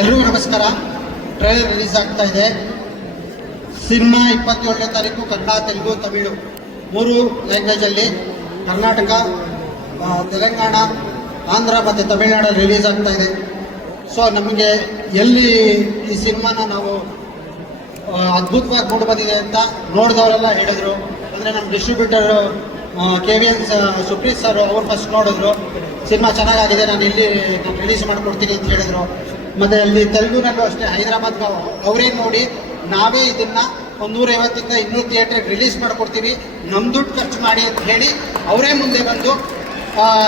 ಎಲ್ರಿಗೂ ನಮಸ್ಕಾರ. Trailer release ಆಗ್ತಾ ಇದೆ. ಸಿನಿಮಾ 27ನೇ ತಾರೀಕು ಕನ್ನಡ, ತೆಲುಗು, ತಮಿಳು 3 ಲ್ಯಾಂಗ್ವೇಜಲ್ಲಿ ಕರ್ನಾಟಕ, ತೆಲಂಗಾಣ, ಆಂಧ್ರ ಮತ್ತು ತಮಿಳುನಾಡಲ್ಲಿ ರಿಲೀಸ್ ಆಗ್ತಾ ಇದೆ. ಸೊ ನಮಗೆ ಎಲ್ಲಿ ಈ ಸಿನಿಮಾನ ನಾವು ಅದ್ಭುತವಾಗಿ ಮೂಡಿ ಬಂದಿದೆ ಅಂತ ನೋಡಿದವರೆಲ್ಲ ಹೇಳಿದ್ರು. ಅಂದರೆ ನಮ್ಮ ಡಿಸ್ಟ್ರಿಬ್ಯೂಟರ್ KVN ಸುಪ್ರೀತ್ ಸರ್ ಅವ್ರು ಫಸ್ಟ್ ನೋಡಿದ್ರು, ಸಿನಿಮಾ ಚೆನ್ನಾಗಾಗಿದೆ, ನಾನು ರಿಲೀಸ್ ಮಾಡಿಕೊಡ್ತೀನಿ ಅಂತ ಹೇಳಿದ್ರು. ಮತ್ತು ಅಲ್ಲಿ ತೆಲುಗುನಲ್ಲೂ ಅಷ್ಟೇ, ಹೈದರಾಬಾದ್ ಅವರೇ ನೋಡಿ ನಾವೇ ಇದನ್ನು 150ರಿಂದ 200 ಥಿಯೇಟ್ರಿಗೆ ರಿಲೀಸ್ ಮಾಡಿಕೊಡ್ತೀವಿ, ನಮ್ಮ ದುಡ್ಡು ಖರ್ಚು ಮಾಡಿ ಅಂತ ಹೇಳಿ ಅವರೇ ಮುಂದೆ ಬಂದು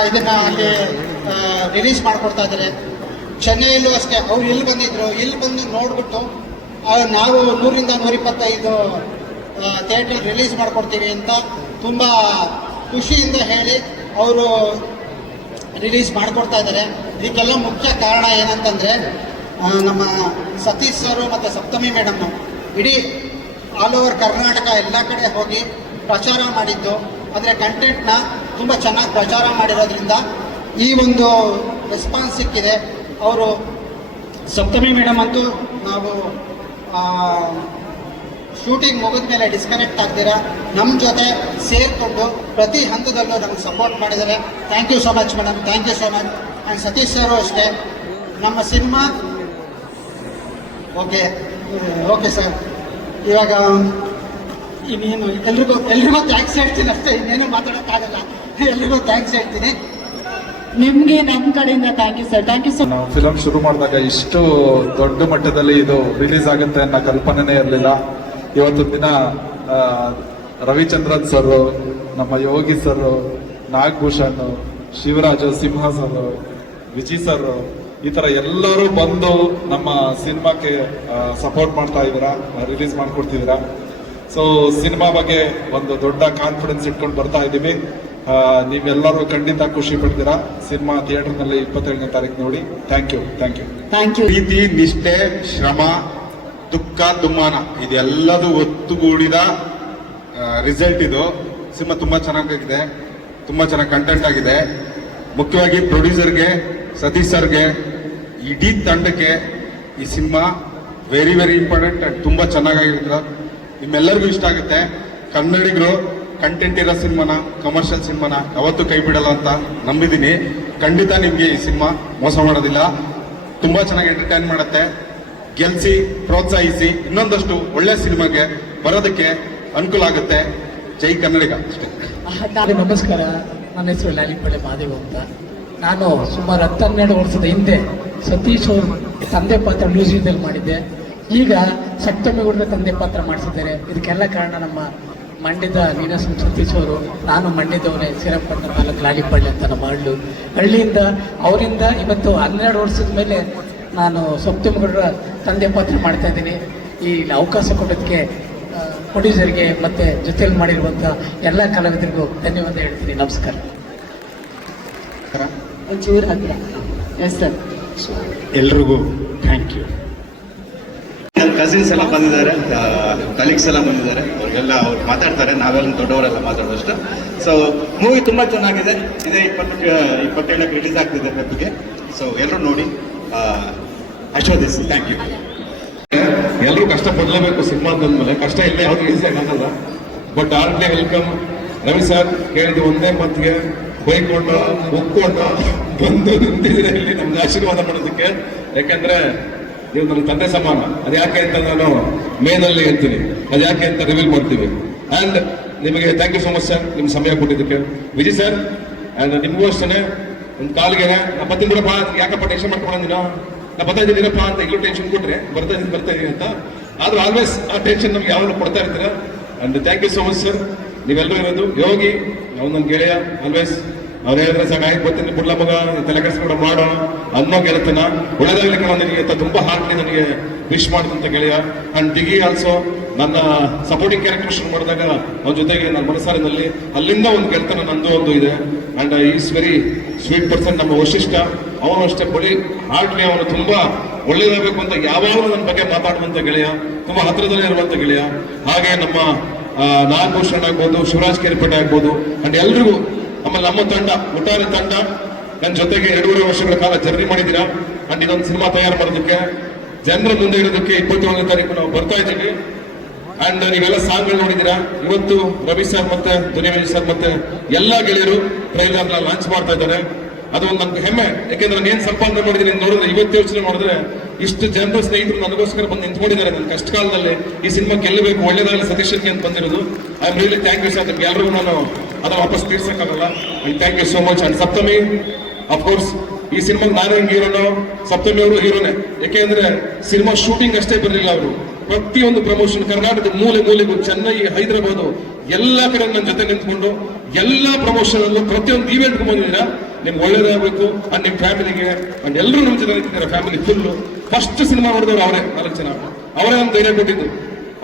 ಇದನ್ನು ಅಲ್ಲಿ ರಿಲೀಸ್ ಮಾಡಿಕೊಡ್ತಾ ಇದ್ದಾರೆ. ಚೆನ್ನೈಯಲ್ಲೂ ಅಷ್ಟೇ, ಅವ್ರು ಇಲ್ಲಿ ಬಂದಿದ್ರು, ಇಲ್ಲಿ ಬಂದು ನೋಡಿಬಿಟ್ಟು ನಾವು 100ರಿಂದ 125 ಥಿಯೇಟ್ರಿಗೆ ರಿಲೀಸ್ ಮಾಡಿಕೊಡ್ತೀವಿ ಅಂತ ತುಂಬ ಖುಷಿಯಿಂದ ಹೇಳಿ ಅವರು ರಿಲೀಸ್ ಮಾಡಿಕೊಡ್ತಾ ಇದ್ದಾರೆ. ಇದಕ್ಕೆಲ್ಲ ಮುಖ್ಯ ಕಾರಣ ಏನಂತಂದರೆ ನಮ್ಮ ಸತೀಶ್ ಸರು ಮತ್ತು ಸಪ್ತಮಿ ಮೇಡಮ್ನು ಇಡೀ ಆಲ್ ಓವರ್ ಕರ್ನಾಟಕ ಎಲ್ಲ ಕಡೆ ಹೋಗಿ ಪ್ರಚಾರ ಮಾಡಿದ್ದು. ಅಂದರೆ ಕಂಟೆಂಟ್ನ ತುಂಬ ಚೆನ್ನಾಗಿ ಪ್ರಚಾರ ಮಾಡಿರೋದ್ರಿಂದ ಈ ಒಂದು ರೆಸ್ಪಾನ್ಸ್ ಸಿಕ್ಕಿದೆ. ಅವರು ಸಪ್ತಮಿ ಮೇಡಮ್ ಅಂತೂ ನಾವು ಶೂಟಿಂಗ್ ಮುಗಿದ ಮೇಲೆ ಡಿಸ್ಕನೆಕ್ಟ್ ಆಗ್ದಿರ ನಮ್ಮ ಜೊತೆ ಸೇರಿಕೊಂಡು ಪ್ರತಿ ಹಂತದಲ್ಲೂ ನಮಗೆ ಸಪೋರ್ಟ್ ಮಾಡಿದ್ದಾರೆ. Thank you so much madam, thank you so much. And Satish sir ಅಷ್ಟೇ. ನಮ್ಮ ಸಿನಿಮಾ ಓಕೆ ಸರ್. ಇವಾಗ ಇನ್ನೇನು ಎಲ್ರಿಗೂ ಥ್ಯಾಂಕ್ಸ್ ಹೇಳ್ತೀನಿ ಅಷ್ಟೇ, ಇನ್ನೇನು ಮಾತಾಡೋಕ್ಕಾಗಲ್ಲ. ಎಲ್ರಿಗೂ ಥ್ಯಾಂಕ್ಸ್ ಹೇಳ್ತೀನಿ. ನಿಮ್ಗೆ ನಮ್ಮ ಕಡೆಯಿಂದ thank you sir, thank you sir. ನಾವು ಫಿಲಮ್ ಶುರು ಮಾಡಿದಾಗ ಇಷ್ಟು ದೊಡ್ಡ ಮಟ್ಟದಲ್ಲಿ ಇದು ರಿಲೀಸ್ ಆಗುತ್ತೆ ಅನ್ನೋ ಕಲ್ಪನೆನೇ ಇರಲಿಲ್ಲ. ಇವತ್ತು ದಿನ ರವಿಚಂದ್ರನ್ ಸರ್, ನಮ್ಮ ಯೋಗಿ ಸರ್, ನಾಗಭೂಷಣ್, ಶಿವರಾಜು, ಸಿಂಹ ಸರ್, ವಿಜಯ್ ಸರ್, ಈ ತರ ಎಲ್ಲರೂ ಬಂದು ನಮ್ಮ ಸಿನಿಮಾಕ್ಕೆ ಸಪೋರ್ಟ್ ಮಾಡ್ತಾ ಇದ್ದೀರಾ, ರಿಲೀಸ್ ಮಾಡ್ಕೊಡ್ತಿದ್ದೀರಾ. ಸೊ ಸಿನಿಮಾ ಬಗ್ಗೆ ಒಂದು ದೊಡ್ಡ ಕಾನ್ಫಿಡೆನ್ಸ್ ಇಟ್ಕೊಂಡು ಬರ್ತಾ ಇದ್ದೀವಿ. ನೀವೆಲ್ಲರೂ ಖಂಡಿತ ಖುಷಿ ಪಡ್ತೀರಾ. ಸಿನಿಮಾ ಥಿಯೇಟರ್ನಲ್ಲಿ 27ನೇ ತಾರೀಕು ನೋಡಿ. Thank you. ಪ್ರೀತಿ, ನಿಷ್ಠೆ, ಶ್ರಮ, ದುಃಖ, ದುಮ್ಮಾನ ಇದೆಲ್ಲದೂ ಒತ್ತುಗೂಡಿದ ರಿಸಲ್ಟ್ ಇದು. ಸಿನಿಮಾ ತುಂಬಾ ಚೆನ್ನಾಗಿದೆ, ತುಂಬಾ ಚೆನ್ನಾಗಿ ಕಂಟೆಂಟ್ ಆಗಿದೆ. ಮುಖ್ಯವಾಗಿ ಪ್ರೊಡ್ಯೂಸರ್ಗೆ, ಸತೀಶ್ ಸರ್ಗೆ, ಇಡೀ ತಂಡಕ್ಕೆ ಈ ಸಿನಿಮಾ ವೆರಿ ಇಂಪಾರ್ಟೆಂಟ್ ಅಂಡ್ ತುಂಬಾ ಚೆನ್ನಾಗಿರುತ್ತೆ. ನಿಮ್ಮೆಲ್ಲರಿಗೂ ಇಷ್ಟ ಆಗುತ್ತೆ. ಕನ್ನಡಿಗರು ಕಂಟೆಂಟ್ ಇರೋ ಸಿನಿಮಾನ, ಕಮರ್ಷಿಯಲ್ ಸಿನಿಮಾನ ಯಾವತ್ತೂ ಕೈ ಬಿಡಲ್ಲ ಅಂತ ನಂಬಿದ್ದೀನಿ. ಖಂಡಿತ ನಿಮ್ಗೆ ಈ ಸಿನಿಮಾ ಮೋಸ ಮಾಡೋದಿಲ್ಲ. ತುಂಬಾ ಚೆನ್ನಾಗಿ ಎಂಟರ್ಟೈನ್ ಮಾಡುತ್ತೆ. ಗೆಲ್ಸಿ, ಪ್ರೋತ್ಸಾಹಿಸಿ, ಇನ್ನೊಂದಷ್ಟು ಒಳ್ಳೆ ಸಿನಿಮಾಗೆ ಬರೋದಕ್ಕೆ ಅನುಕೂಲ ಆಗುತ್ತೆ. ಜೈ ಕನ್ನಡಿಗ. ಅಷ್ಟೇ. ನಮಸ್ಕಾರ, ನನ್ನ ಹೆಸರು ಲಾಲಿಪಳ್ಳಿ ಮಹಾದೇವ್ ಅಂತ. ನಾನು ಸುಮಾರು 10-12 ವರ್ಷದ ಹಿಂದೆ ಸತೀಶ್ ಅವರು ತಂದೆ ಪಾತ್ರ ಮ್ಯೂಸಿಯದಲ್ಲಿ ಮಾಡಿದ್ದೆ. ಈಗ ಸಪ್ತಮಿ ಕೂಡ ತಂದೆ ಪಾತ್ರ ಮಾಡಿಸಿದ್ದಾರೆ. ಇದಕ್ಕೆಲ್ಲ ಕಾರಣ ನಮ್ಮ ಮಂಡ್ಯದ ನೀನಾಸಂ ಸತೀಶ್ ಅವರು. ನಾನು ಮಂಡ್ಯದವರೇ, ಶ್ರೀರಂಗಪಟ್ಟಣ ತಾಲೂಕು ಲಾಲಿಪಳ್ಳಿ ಅಂತ ನಮ್ಮ ಹಳ್ಳಿಯಿಂದ. ಅವರಿಂದ ಇವತ್ತು 12 ವರ್ಷದ ಮೇಲೆ ನಾನು ಸಪ್ತಮಿಗೌಡರ ತಂದೆ ಪಾತ್ರ ಮಾಡ್ತಾ ಇದ್ದೀನಿ. ಈ ಅವಕಾಶ ಕೊಡೋದಕ್ಕೆ ಪ್ರೊಡ್ಯೂಸರ್ಗೆ ಮತ್ತು ಜೊತೆಯಲ್ಲಿ ಮಾಡಿರುವಂಥ ಎಲ್ಲ ಕಲಾವಿದರಿಗೂ ಧನ್ಯವಾದ ಹೇಳ್ತೀನಿ. ನಮಸ್ಕಾರ. ಒಂಚೂರು ಹತ್ರ. Yes sir. ಎಲ್ರಿಗೂ ಥ್ಯಾಂಕ್ ಯು. ಕಸಿನ್ಸ್ ಎಲ್ಲ ಬಂದಿದ್ದಾರೆ, ಕಲೀಗ್ಸ್ ಎಲ್ಲ ಬಂದಿದ್ದಾರೆ. ಅವ್ರಿಗೆಲ್ಲ ಅವ್ರು ಮಾತಾಡ್ತಾರೆ, ನಾವೆಲ್ಲ ದೊಡ್ಡವರೆಲ್ಲ ಮಾತಾಡೋಷ್ಟು. ಸೊ ಮೂವಿ ತುಂಬ ಚೆನ್ನಾಗಿದೆ. ಇದೇ 27ಕ್ಕೆ ರಿಲೀಸ್ ಆಗ್ತಿದೆ ವೆಬ್ಗೆ. ಸೊ ಎಲ್ಲರೂ ನೋಡಿ ಆಶೀರ್ವದಿಸಿ. Thank you. ಎಲ್ಲರೂ ಕಷ್ಟ ಪಡಲೇಬೇಕು. ಸಿನಿಮಾ ಬಂದ್ಮೇಲೆ ಕಷ್ಟ ಇಲ್ಲದೆ ಯಾವ್ದು ಈಸಿ ಆಗಲ್ಲ. But heartily welcome. Ravi sir ಕೇಳಿದ ಒಂದೇ ಮಾತಿಗೆ ಬೈಕೊಂಡು ಒಪ್ಕೊಂಡು ಬಂದು ನಿಂತಿದ್ರೆ ಇಲ್ಲಿ ನಮ್ಗೆ ಆಶೀರ್ವಾದ ಮಾಡೋದಕ್ಕೆ. ಯಾಕಂದ್ರೆ ನೀವು ನನ್ನ ತಂದೆ ಸಮಾನ. ಅದು ಯಾಕೆ ಅಂತ ನಾನು ಮೇನಲ್ಲಿ ಹೇಳ್ತೀನಿ, ಅದು ಯಾಕೆ ಅಂತ ರಿವೀಲ್ ಮಾಡ್ತೀವಿ. ಅಂಡ್ ನಿಮಗೆ thank you so much sir, ನಿಮ್ಮ ಸಮಯ ಕೊಟ್ಟಿದ್ದಕ್ಕೆ. ವಿಜಯ್ ಸರ್ ಅಂಡ್ ನಿಮಗೂ ಅಷ್ಟೇ. ಒಂದು ಕಾಲಿಗೆ ನಾ ಬರ್ತೀನಿ ಬಿಡಪ್ಪ, ಯಾಕಪ್ಪ ಟೆನ್ಷನ್ ಮಾಡ್ಕೊಂಡಿದ್ದೀನೋ, ನಾ ಬರ್ತಾ ಇದ್ದೀನಪ್ಪ ಅಂತ ಇಲ್ಲೂ ಟೆನ್ಷನ್ ಕೊಟ್ರೆ ಬರ್ತಾ ಇದ್ದೀನಿ ಅಂತ. ಆದ್ರೂ ಆಲ್ವೇಸ್ ಆ ಟೆನ್ಷನ್ ನಮ್ಗೆ ಯಾವಾಗ ಕೊಡ್ತಾ ಇರ್ತೀರ. And thank you so much sir. ನೀವೆಲ್ಲರೂ ಇರೋದು ಯೋಗಿ, ಅವ್ನು ನನ್ನ ಗೆಳೆಯ. ಆಲ್ವೇಸ್ ಅವ್ರು ಹೇಳಿದ್ರೆ ಸರ್ ಆಯ್ತು ಬರ್ತೀನಿ ಬಿಡ್ಲ ಮಗ, ತಲೆ ಕೆಡಿಸ್ಕೊಂಡು ಮಾಡೋ ಅನ್ನೋ ಗೆಳತನ. ಒಳ್ಳೆದಾಗ್ಲಿಕ್ಕೆ ನಾನು ನಿನಗೆ ತುಂಬ ಹಾರ್ಟ್ಲಿ ನನಗೆ ವಿಶ್ ಮಾಡಿದಂಥ ಗೆಳೆಯ. ಅಂಡ್ ದಿಗಿ ಆಲ್ಸೋ ನನ್ನ ಸಪೋರ್ಟಿಂಗ್ ಕ್ಯಾರೆಕ್ಟರ್ ಶುರು ಮಾಡಿದಾಗ ಅವನ ಜೊತೆಗೆ ನನ್ನ ಮನಸ್ಸಾರಿನಲ್ಲಿ ಅಲ್ಲಿಂದ ಒಂದು ಗೆಳತನ ನಂದು ಒಂದು ಇದೆ. And is very sweet person. ನಮ್ಮ ವಶಿಷ್ಠ ಅವನು ಅಷ್ಟೇ ಬಳಿ ಹಾರ್ಟ್ಲಿ, ಅವನು ತುಂಬಾ ಒಳ್ಳೇದಾಗಬೇಕು ಅಂತ ಯಾವಾಗಲೂ ನನ್ನ ಬಗ್ಗೆ ಮಾತಾಡುವಂಥ ಗೆಳೆಯ, ತುಂಬಾ ಹತ್ರದಲ್ಲೇ ಇರುವಂಥ ಗೆಳೆಯ. ಹಾಗೆ ನಮ್ಮ ನಾಗಭೂಷಣ್ ಆಗ್ಬೋದು, ಶಿವರಾಜ್ ಕೇರಿಪೇಟೆ ಆಗ್ಬೋದು. ಅಂಡ್ ಎಲ್ರಿಗೂ ಆಮೇಲೆ ನಮ್ಮ ತಂಡ, ಒಟ್ಟಾರೆ ತಂಡ ನನ್ನ ಜೊತೆಗೆ 2.5 ವರ್ಷಗಳ ಕಾಲ ಜರ್ನಿ ಮಾಡಿದ್ದೀರಾ. ಅಂಡ್ ಇದೊಂದು ಸಿನಿಮಾ ತಯಾರು ಮಾಡೋದಕ್ಕೆ ಜನರ ಮುಂದೆ ಇರೋದಕ್ಕೆ 21ನೇ ತಾರೀಕು ನಾವು ಬರ್ತಾ ಇದ್ದೀವಿ. ಅಂಡ್ ನೀವೆಲ್ಲ ಸಾಂಗ್ಗಳು ನೋಡಿದ್ದೀರಾ. ಇವತ್ತು ರವಿ ಸರ್ ಮತ್ತೆ ಧ್ವನಿವೇಶ್ ಸರ್ ಮತ್ತೆ ಎಲ್ಲಾ ಗೆಳೆಯರು ಟ್ರೈಲರ್ ಲಾಂಚ್ ಮಾಡ್ತಾ ಇದ್ದಾರೆ. ಅದು ಒಂದು ನಮ್ಗೆ ಹೆಮ್ಮೆ. ಯಾಕೆಂದ್ರೆ ನಾನು ಏನ್ ಸಂಪಾದನೆ ಮಾಡಿದ್ದೀನಿ ನೋಡಿದ್ರೆ, ಇವತ್ತು ಯೋಚನೆ ಮಾಡಿದ್ರೆ ಇಷ್ಟು ಜನರು ಸ್ನೇಹಿತರು ನನಗೋಸ್ಕರ ಬಂದು ನಿಂತ್ಕೊಂಡಿದ್ದಾರೆ. ನನ್ನ ಕಷ್ಟ ಕಾಲದಲ್ಲಿ ಈ ಸಿನಿಮಾ ಗೆಲ್ಲಬೇಕು, ಒಳ್ಳೇದಾಗಲಿ ಸತೀಶನ್ಗೆ ಅಂತ ಬಂದಿರೋದು. I am really thank you sir. ನಿಮ್ಗೆ ಎಲ್ಲರಿಗೂ ನಾನು ಅದನ್ನ ವಾಪಸ್ ತೀರ್ಸಕ್ಕಾಗಲ್ಲ. Thank you so much. And Saptami of course ಈ ಸಿನಿಮಾಗೆ ನಾನು ಹೆಂಗ್ ಹೀರೋನೋ, ಸಪ್ತಮಿ ಅವರು ಹೀರೋನೇ. ಯಾಕೆಂದ್ರೆ ಸಿನಿಮಾ ಶೂಟಿಂಗ್ ಅಷ್ಟೇ ಬರಲಿಲ್ಲ ಅವರು, ಪ್ರತಿಯೊಂದು ಪ್ರಮೋಷನ್ ಕರ್ನಾಟಕದ ಮೂಲೆ ಮೂಲೆಗೂ, ಚೆನ್ನೈ, ಹೈದರಾಬಾದ್ ಎಲ್ಲಾ ಕಡೆ ನನ್ನ ಜೊತೆ ನಿಂತ್ಕೊಂಡು ಎಲ್ಲಾ ಪ್ರಮೋಷನ್ ಅಲ್ಲೂ ಪ್ರತಿಯೊಂದು ಈವೆಂಟ್ ಬಂದಿದ್ದೀರಾ. ನಿಮ್ಗೆ ಒಳ್ಳೇದಾಗಬೇಕು ಅಂಡ್ ನಿಮ್ ಫ್ಯಾಮಿಲಿಗೆ ಅಂಡ್ ಎಲ್ಲರೂ ನಮ್ಮ ಜೊತೆ ನಿಂತಿದ್ದಾರೆ. Family full. ಫಸ್ಟ್ ಸಿನಿಮಾ ಮಾಡಿದವರು ಅವರೇ, 4 ಜನ. ಅವರೇ ನಮ್ಗೆ ಧೈರ್ಯ ಕೊಟ್ಟಿದ್ದು.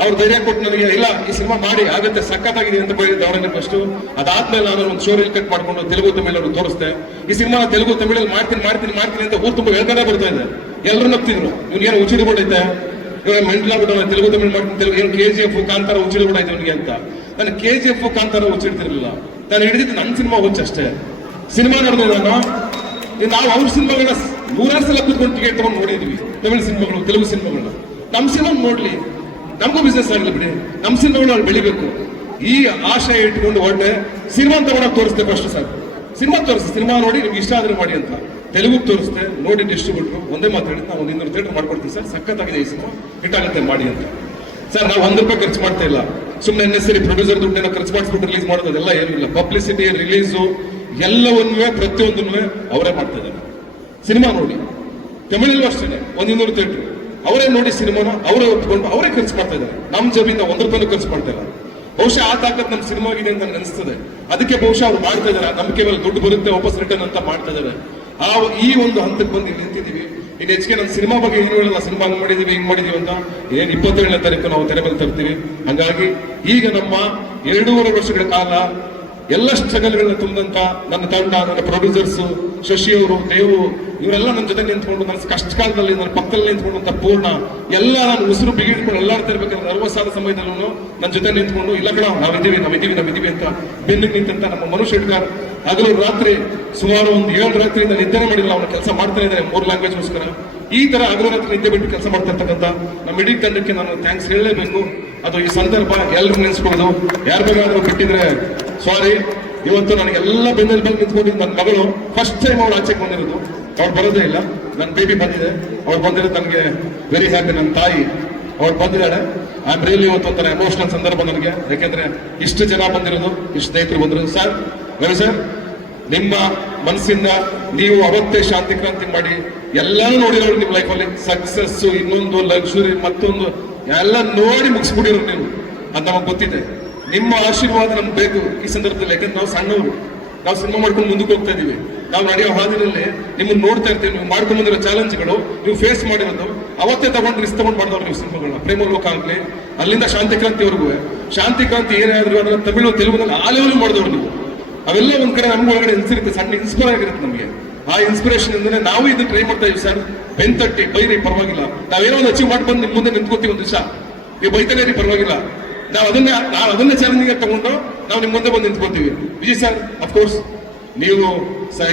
ಅವ್ರು ಧೈರ್ಯ ಕೊಟ್ಟು ನನಗೆ ಇಲ್ಲ ಈ ಸಿನಿಮಾ ಮಾಡಿ ಆಗುತ್ತೆ, ಸಖತ್ತಾಗಿದೆ ಅಂತ ಹೇಳಿದ್ದು ಅವರೇ ಫಸ್ಟ್. ಅದಾದ್ಮೇಲೆ ನಾನು ಒಂದು ಶೋರಿಲ್ ಕಟ್ ಮಾಡ್ಕೊಂಡು ತೆಲುಗು ತಮಿಳಲ್ಲಿ ತೋರಿಸ್ದೆ. ಈ ಸಿನಿಮಾ ತೆಲುಗು ತಮಿಳಲ್ಲಿ ಮಾಡ್ತೀನಿ ಅಂತ ಊರು ತುಂಬ ಹೇಳ್ಕೊಂಡೇ ಬರ್ತಾ ಇದೆ. ಎಲ್ಲರೂ ನಗ್ತಿದ್ರು, ಇವ್ನು ಏನು ಉಚಿಡಿಬಿಟ್ಟೈತೆ, ಇವಾಗ ಮೆಂಟಲ್ ಆಗ್ಬಿಟ್ಟು ತೆಲುಗು ತಮಿಳ್ ಮಾಡ್ತೀನಿ, ತೆಲುಗು ಏನು KGF ಕಾಂತಾರ ಉಚಿಡಿಬಿಟ್ಟೈತೆ ಇವನಿಗೆ ಅಂತ. ನಾನು KGF ಕಾಂತಾರ ಉಚ್ಚಿಡ್ತಿರ್ಲಿಲ್ಲ. ನಾನು ಹಿಡಿದಿದ್ದು ನನ್ನ ಸಿನಿಮಾ ಹುಚ್ಚಷ್ಟೇ. ಸಿನಿಮಾ ನೋಡಿದ್ರೆ ನಾವು ಅವ್ರ ಸಿನಿಮಾಗಳನ್ನ 100 ಸಲ ಕೂತ್ಕೊಂಡು ಟಿಕೆಟ್ ತಗೊಂಡು ನೋಡಿದ್ವಿ. ತಮಿಳ್ ಸಿನಿಮಾಗಳು, ತೆಲುಗು ಸಿನಿಮಾಗಳನ್ನ. ನಮ್ಮ ಸಿನಿಮಾ ನೋಡ್ಲಿ, ನಮಗೂ ಬಿಸ್ನೆಸ್ ಆಗಲಿ ಬಿಡಿ, ನಮ್ಮ ಸಿನಿಮಾಗಳು ಅಲ್ಲಿ ಬೆಳಿಬೇಕು, ಈ ಆಶಯ ಇಟ್ಕೊಂಡು ಹೊರಟೆ. ಸಿನಿಮಾ ತಗೊಂಡಾಗ ತೋರಿಸ್ತೆ ಫಸ್ಟ್ ಸರ್. ಸಿನಿಮಾ ತೋರಿಸಿ, ಸಿನಿಮಾ ನೋಡಿ ನಿಮ್ಗೆ ಇಷ್ಟ ಆದ್ರೆ ಮಾಡಿ ಅಂತ. ತೆಲುಗು ತೋರಿಸ್ತೆ, ನೋಡಿ ಡಿಸ್ಟ್ರಿಬ್ಯೂಟ್ರು ಒಂದೇ ಮಾತು ಹೇಳಿದ್ದು, ನಾವು 200 ಥಿಯೇಟರ್ ಮಾಡ್ಕೊಡ್ತೀವಿ ಸರ್, ಸಖತ್ತಾಗಿದೆ ಈ ಸಿನಿಮಾ, ಹಿಟ್ ಆಗುತ್ತೆ ಮಾಡಿ ಅಂತ. ಸರ್ ನಾವು 1 ರೂಪಾಯಿ ಖರ್ಚು ಮಾಡ್ತಾ ಇಲ್ಲ. ಸುಮ್ಮನೆ ನೆಸರಿ ಪ್ರೊಡ್ಯೂಸರ್ ದುಡ್ಡನ್ನ ಖರ್ಚು ಮಾಡಿಸ್ಬಿಟ್ಟು ರಿಲೀಸ್ ಮಾಡೋದೆಲ್ಲ ಏನೂ ಇಲ್ಲ. ಪಬ್ಲಿಸಿಟಿ, ರಿಲೀಸು ಎಲ್ಲವನ್ನೂ ಪ್ರತಿಯೊಂದನ್ನು ಅವರೇ ಮಾಡ್ತಾ ಇದ್ದಾರೆ. ಸಿನಿಮಾ ನೋಡಿ, ತಮಿಳಲ್ಲೂ ಅಷ್ಟೇ 100 ಥಿಯೇಟರ್ ಅವರೇ ನೋಡಿ ಸಿನಿಮಾನ ಅವರೇ ಒಪ್ಪಿಕೊಂಡು ಅವರೇ ಖರ್ಚು ಮಾಡ್ತಾ ಇದ್ದಾರೆ. ನಮ್ಮ ಜಮೀನ 1 ರೂಪಾಯಿನೂ ಖರ್ಚು ಮಾಡ್ತಾ ಇಲ್ಲ. ಬಹುಶಃ ಆ ತಾಕತ್ ನಮ್ಮ ಸಿನಿಮಾಗಿದೆ ಅಂತ ನನಗೆ ಅನಿಸ್ತದೆ. ಅದಕ್ಕೆ ಬಹುಶಃ ಅವ್ರು ಮಾಡ್ತಾ ಇದ್ದಾರೆ. ನಂಬಿಕೆ ಮೇಲೆ ದುಡ್ಡು ಬರುತ್ತೆ ವಾಪಸ್ ರಿಟರ್ನ್ ಅಂತ ಮಾಡ್ತಾ ಇದ್ದಾರೆ. ಈ ಒಂದು ಹಂತಕ್ಕೆ ಬಂದು ನಿಂತಿದ್ದೀವಿ. ಇನ್ನು ಹೆಚ್ಚಿಗೆ ನಮ್ಮ ಸಿನಿಮಾ ಬಗ್ಗೆ ಏನು ಹೇಳಲ್ಲ, ಸಿನಿಮಾ ಹಂಗ್ ಮಾಡಿದೀವಿ ಹಿಂಗ್ ಮಾಡಿದೀವಿ ಅಂತ. ಏನು 27ನೇ ತಾರೀಕು ನಾವು ತೆರೆ ಮೇಲೆ ತರ್ತೀವಿ. ಹಂಗಾಗಿ ಈಗ ನಮ್ಮ 2.5 ವರ್ಷಗಳ ಕಾಲ ಎಲ್ಲ ಸ್ಟ್ರಗಲ್ಗಳನ್ನ ತುಂಬಿದಂತ ನನ್ನ ತಂಡ, ನನ್ನ ಪ್ರೊಡ್ಯೂಸರ್ಸ್, ಶಶಿ ಅವರು, ದೇವು, ಇವರೆಲ್ಲ ನನ್ನ ಜೊತೆ ನಿಂತ್ಕೊಂಡು, ನನ್ನ ಕಷ್ಟ ಕಾಲದಲ್ಲಿ ನನ್ನ ಪಕ್ಕದಲ್ಲಿ ನಿಂತ್ಕೊಂಡಂತ ಪೂರ್ಣ ಎಲ್ಲ ನಾನು ಉಸಿರು ಬಿಗಿಡ್ಕೊಂಡು ಎಲ್ಲಾಡ್ತಾ ಇರ್ಬೇಕಾದ್ರೆ 60 ಸಾವಿರ ಸಮಯದಲ್ಲೂ ನನ್ನ ಜೊತೆ ನಿಂತ್ಕೊಂಡು ಇಲ್ಲ ಕಣ ನಾವಿದ್ದೀವಿ ಅಂತ ಬೆನ್ನಿಗೆ ನಿಂತಂತ ನಮ್ಮ ಮನು ಶೆಟ್ಕರ್ ಹಗಲು ರಾತ್ರಿ ಸುಮಾರು ಒಂದು 7 ರಾತ್ರಿಯಿಂದ ನಿದ್ದೆ ಮಾಡಿಲ್ಲ. ಅವನ ಕೆಲಸ ಮಾಡ್ತಾ ಇದ್ದಾರೆ 3 ಲ್ಯಾಂಗ್ವೇಜ್ಗೋಸ್ಕರ. ಈ ತರ ಹಗಲು ರಾತ್ರಿ ನಿದ್ದೆ ಬಿಟ್ಟು ಕೆಲಸ ಮಾಡ್ತಾ ಇರ್ತಕ್ಕಂಥ ನಮ್ಮ ಇಡೀ ತಂಡಕ್ಕೆ ನಾನು ಥ್ಯಾಂಕ್ಸ್ ಹೇಳಲೇಬೇಕು. ಅದು ಈ ಸಂದರ್ಭ ಎಲ್ಲರೂ ನೆನೆಸ್ಕೊಳ್ಳೋದು. ಯಾರ ಬೇಕಾದ್ರೂ ಬಿಟ್ಟಿದ್ರೆ ಸಾರಿ. ಇವತ್ತು ನನಗೆಲ್ಲ ಬೆನ್ನಲ್ಲಿ ಬಂದು ನಿಂತ್ಕೊಂಡಿದ್ದು ನನ್ನ ಮಗಳು ಫಸ್ಟ್ ಟೈಮ್ ಅವಳು ಆಚೆಗೆ ಬಂದಿರೋದು. ಅವ್ಳು ಬರೋದೇ ಇಲ್ಲ, ನನ್ನ ಬೇಬಿ ಬಂದಿದೆ. ಅವಳು ಬಂದಿರೋದು ನನಗೆ ವೆರಿ ಹ್ಯಾಪಿ. ನನ್ನ ತಾಯಿ ಅವಳು ಬಂದಿದ್ದಾಳೆ. ಐ ಆಮ್ ರಿಯಲಿ ಇವತ್ತು ಒಂಥರ ಎಮೋಷನಲ್ ಸಂದರ್ಭ ನನಗೆ. ಯಾಕೆಂದ್ರೆ ಇಷ್ಟು ಜನ ಬಂದಿರೋದು, ಇಷ್ಟು ಸ್ನೇಹಿತರು ಬಂದಿರೋದು. ಸರ್, ರವಿ ಸರ್, ನಿಮ್ಮ ಮನಸ್ಸಿಂದ ನೀವು ಅವತ್ತೇ ಶಾಂತಿ ಕ್ರಾಂತಿ ಮಾಡಿ ಎಲ್ಲಾನು ನೋಡಿರೋರು ನಿಮ್ಮ ಲೈಫಲ್ಲಿ. ಸಕ್ಸಸ್, ಇನ್ನೊಂದು ಲಕ್ಸುರಿ, ಮತ್ತೊಂದು ಎಲ್ಲ ನೋಡಿ ಮುಗಿಸ್ಬಿಟ್ಟಿರೋರು ನೀವು. ಅದು ನಮಗೆ ಗೊತ್ತಿದೆ. ನಿಮ್ಮ ಆಶೀರ್ವಾದ ನಮ್ಗೆ ಬೇಕು ಈ ಸಂದರ್ಭದಲ್ಲಿ. ಯಾಕಂದ್ರೆ ನಾವು ಸಣ್ಣವರು, ನಾವು ಸಿನಿಮಾ ಮಾಡ್ಕೊಂಡು ಮುಂದಕ್ಕೆ ಹೋಗ್ತಾ ಇದೀವಿ. ನಾವು ನಡೆಯೋ ಹಾದಿನಲ್ಲಿ ನಿಮ್ಮನ್ನು ನೋಡ್ತಾ ಇರ್ತೀವಿ. ನೀವು ಮಾಡ್ಕೊಂಡು ಬಂದಿರೋ ಚಾಲೆಂಜ್ಗಳು, ನೀವು ಫೇಸ್ ಮಾಡಿರೋದು, ಅವತ್ತೇ ತಗೊಂಡು ರಿಸ್ಕ್ ತಗೊಂಡು ಮಾಡಿದವ್ರು ನೀವು ಸಿನಿಮಾಗಳನ್ನ. ಪ್ರೇಮಲೋಕ ಆಗಲಿ, ಅಲ್ಲಿಂದ ಶಾಂತಿ ಕ್ರಾಂತಿವರೆಗೂ. ಶಾಂತಿ ಕ್ರಾಂತಿ ಏನೇ ಆದ್ರೂ ಅದನ್ನ ತಮಿಳು, ತೆಲುಗುನಲ್ಲಿ ಆ ಲೆವೆಲ್ ಮಾಡಿದವ್ರು ನೀವು. ಅವೆಲ್ಲ ಒಂದ್ ಕಡೆ ನಮ್ಗೆ ಒಳಗಡೆ ಇನ್ಸಿರುತ್ತೆ, ಸಣ್ಣ ಇನ್ಸ್ಪೈರ್ ಆಗಿರುತ್ತೆ ನಮಗೆ. ಆ ಇನ್ಸ್ಪಿರೇಷನ್ ಇಂದನೇ ನಾವು ಇದನ್ನ ಟ್ರೈ ಮಾಡ್ತಾ ಇದೀವಿ ಸರ್. ಬೆಂತಟ್ಟಿ ಬೈರಿ ಪರವಾಗಿಲ್ಲ, ನಾವೇನೋ ಒಂದು ಅಚೀವ್ ಮಾಡಿ ಬಂದು ನಿಮ್ ಮುಂದೆ ನಿಂತ್ಕೋತೀವಿ ಒಂದು ದಿವಸ. ನೀವು ಬೈತಾನೆ ರೀ ಪರವಾಗಿಲ್ಲ, ನಾವು ಅದನ್ನ ಚಾಲೆಂಜಿಂಗ್ ತಗೊಂಡು ನಾವು ನಿಮ್ ಮುಂದೆ ಬಂದು ನಿಂತ್ಕೋತೀವಿ. ವಿಜಯ್ ಸರ್, ಅಫ್ಕೋರ್ಸ್ ನೀವು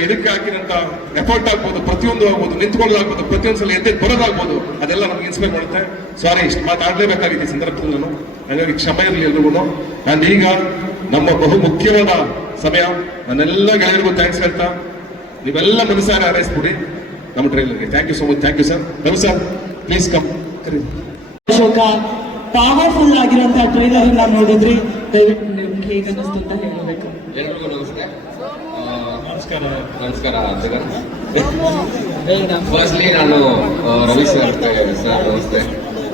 ಇದಕ್ಕೆ ಹಾಕಿದಂತ ಎಫರ್ಟ್ ಆಗ್ಬೋದು, ಪ್ರತಿಯೊಂದು ಆಗ್ಬೋದು, ನಿಂತ್ಕೊಳ್ಳೋದಾಗ್ಬೋದು, ಪ್ರತಿಯೊಂದು ಸಲ ಎದ್ದೆ ಬರೋದಾಗ್ಬೋದು, ಅದೆಲ್ಲ ನಮ್ಗೆ ಇನ್ಸ್ಪೈರ್ ಮಾಡುತ್ತೆ. ಸಾರಿ, ಇಷ್ಟು ಮಾತಾಡಲೇಬೇಕಾಗಿದೆ ಈ ಸಂದರ್ಭದಲ್ಲಿ ನಾನು. ಹಾಗಾಗಿ ಕ್ಷಮೆ ಇರಲಿ ಎಲ್ರಿಗೂ. ನಾನು ಈಗ ನಮ್ಮ ಬಹು ಮುಖ್ಯವಾದ ಸಮಯ, ನನ್ನೆಲ್ಲ ಗೆಳೆಯರಿಗೂ ಥ್ಯಾಂಕ್ಸ್ ಹೇಳ್ತಾ ನೀವೆಲ್ಲ ಮನಸ್ಸಾರ ಹಾರೈಸ್ಬಿಡಿ ನಮ್ಮ ಟ್ರೈಲರ್ಗೆ. Thank you so much. Thank you sir. Ravi sir, please come. Ashoka, powerful ಆಗಿರುವಂತಹ ಟ್ರೈಲರ್ ನಾವು ನೋಡಿದ್ರಿ. ದಯವಿಟ್ಟು ನಿಮ್ಗೆ ಹೇಗೆ ಅನ್ನಿಸ್ತು ಅಂತ ಹೇಳಬೇಕು. ಎಲ್ರಿಗೂ ನಮಸ್ಕಾರ ಜಗನ್. ಫಸ್ಟ್ಲಿ ನಾನು ರವಿ ಸರ್ ನಮಸ್ತೆ.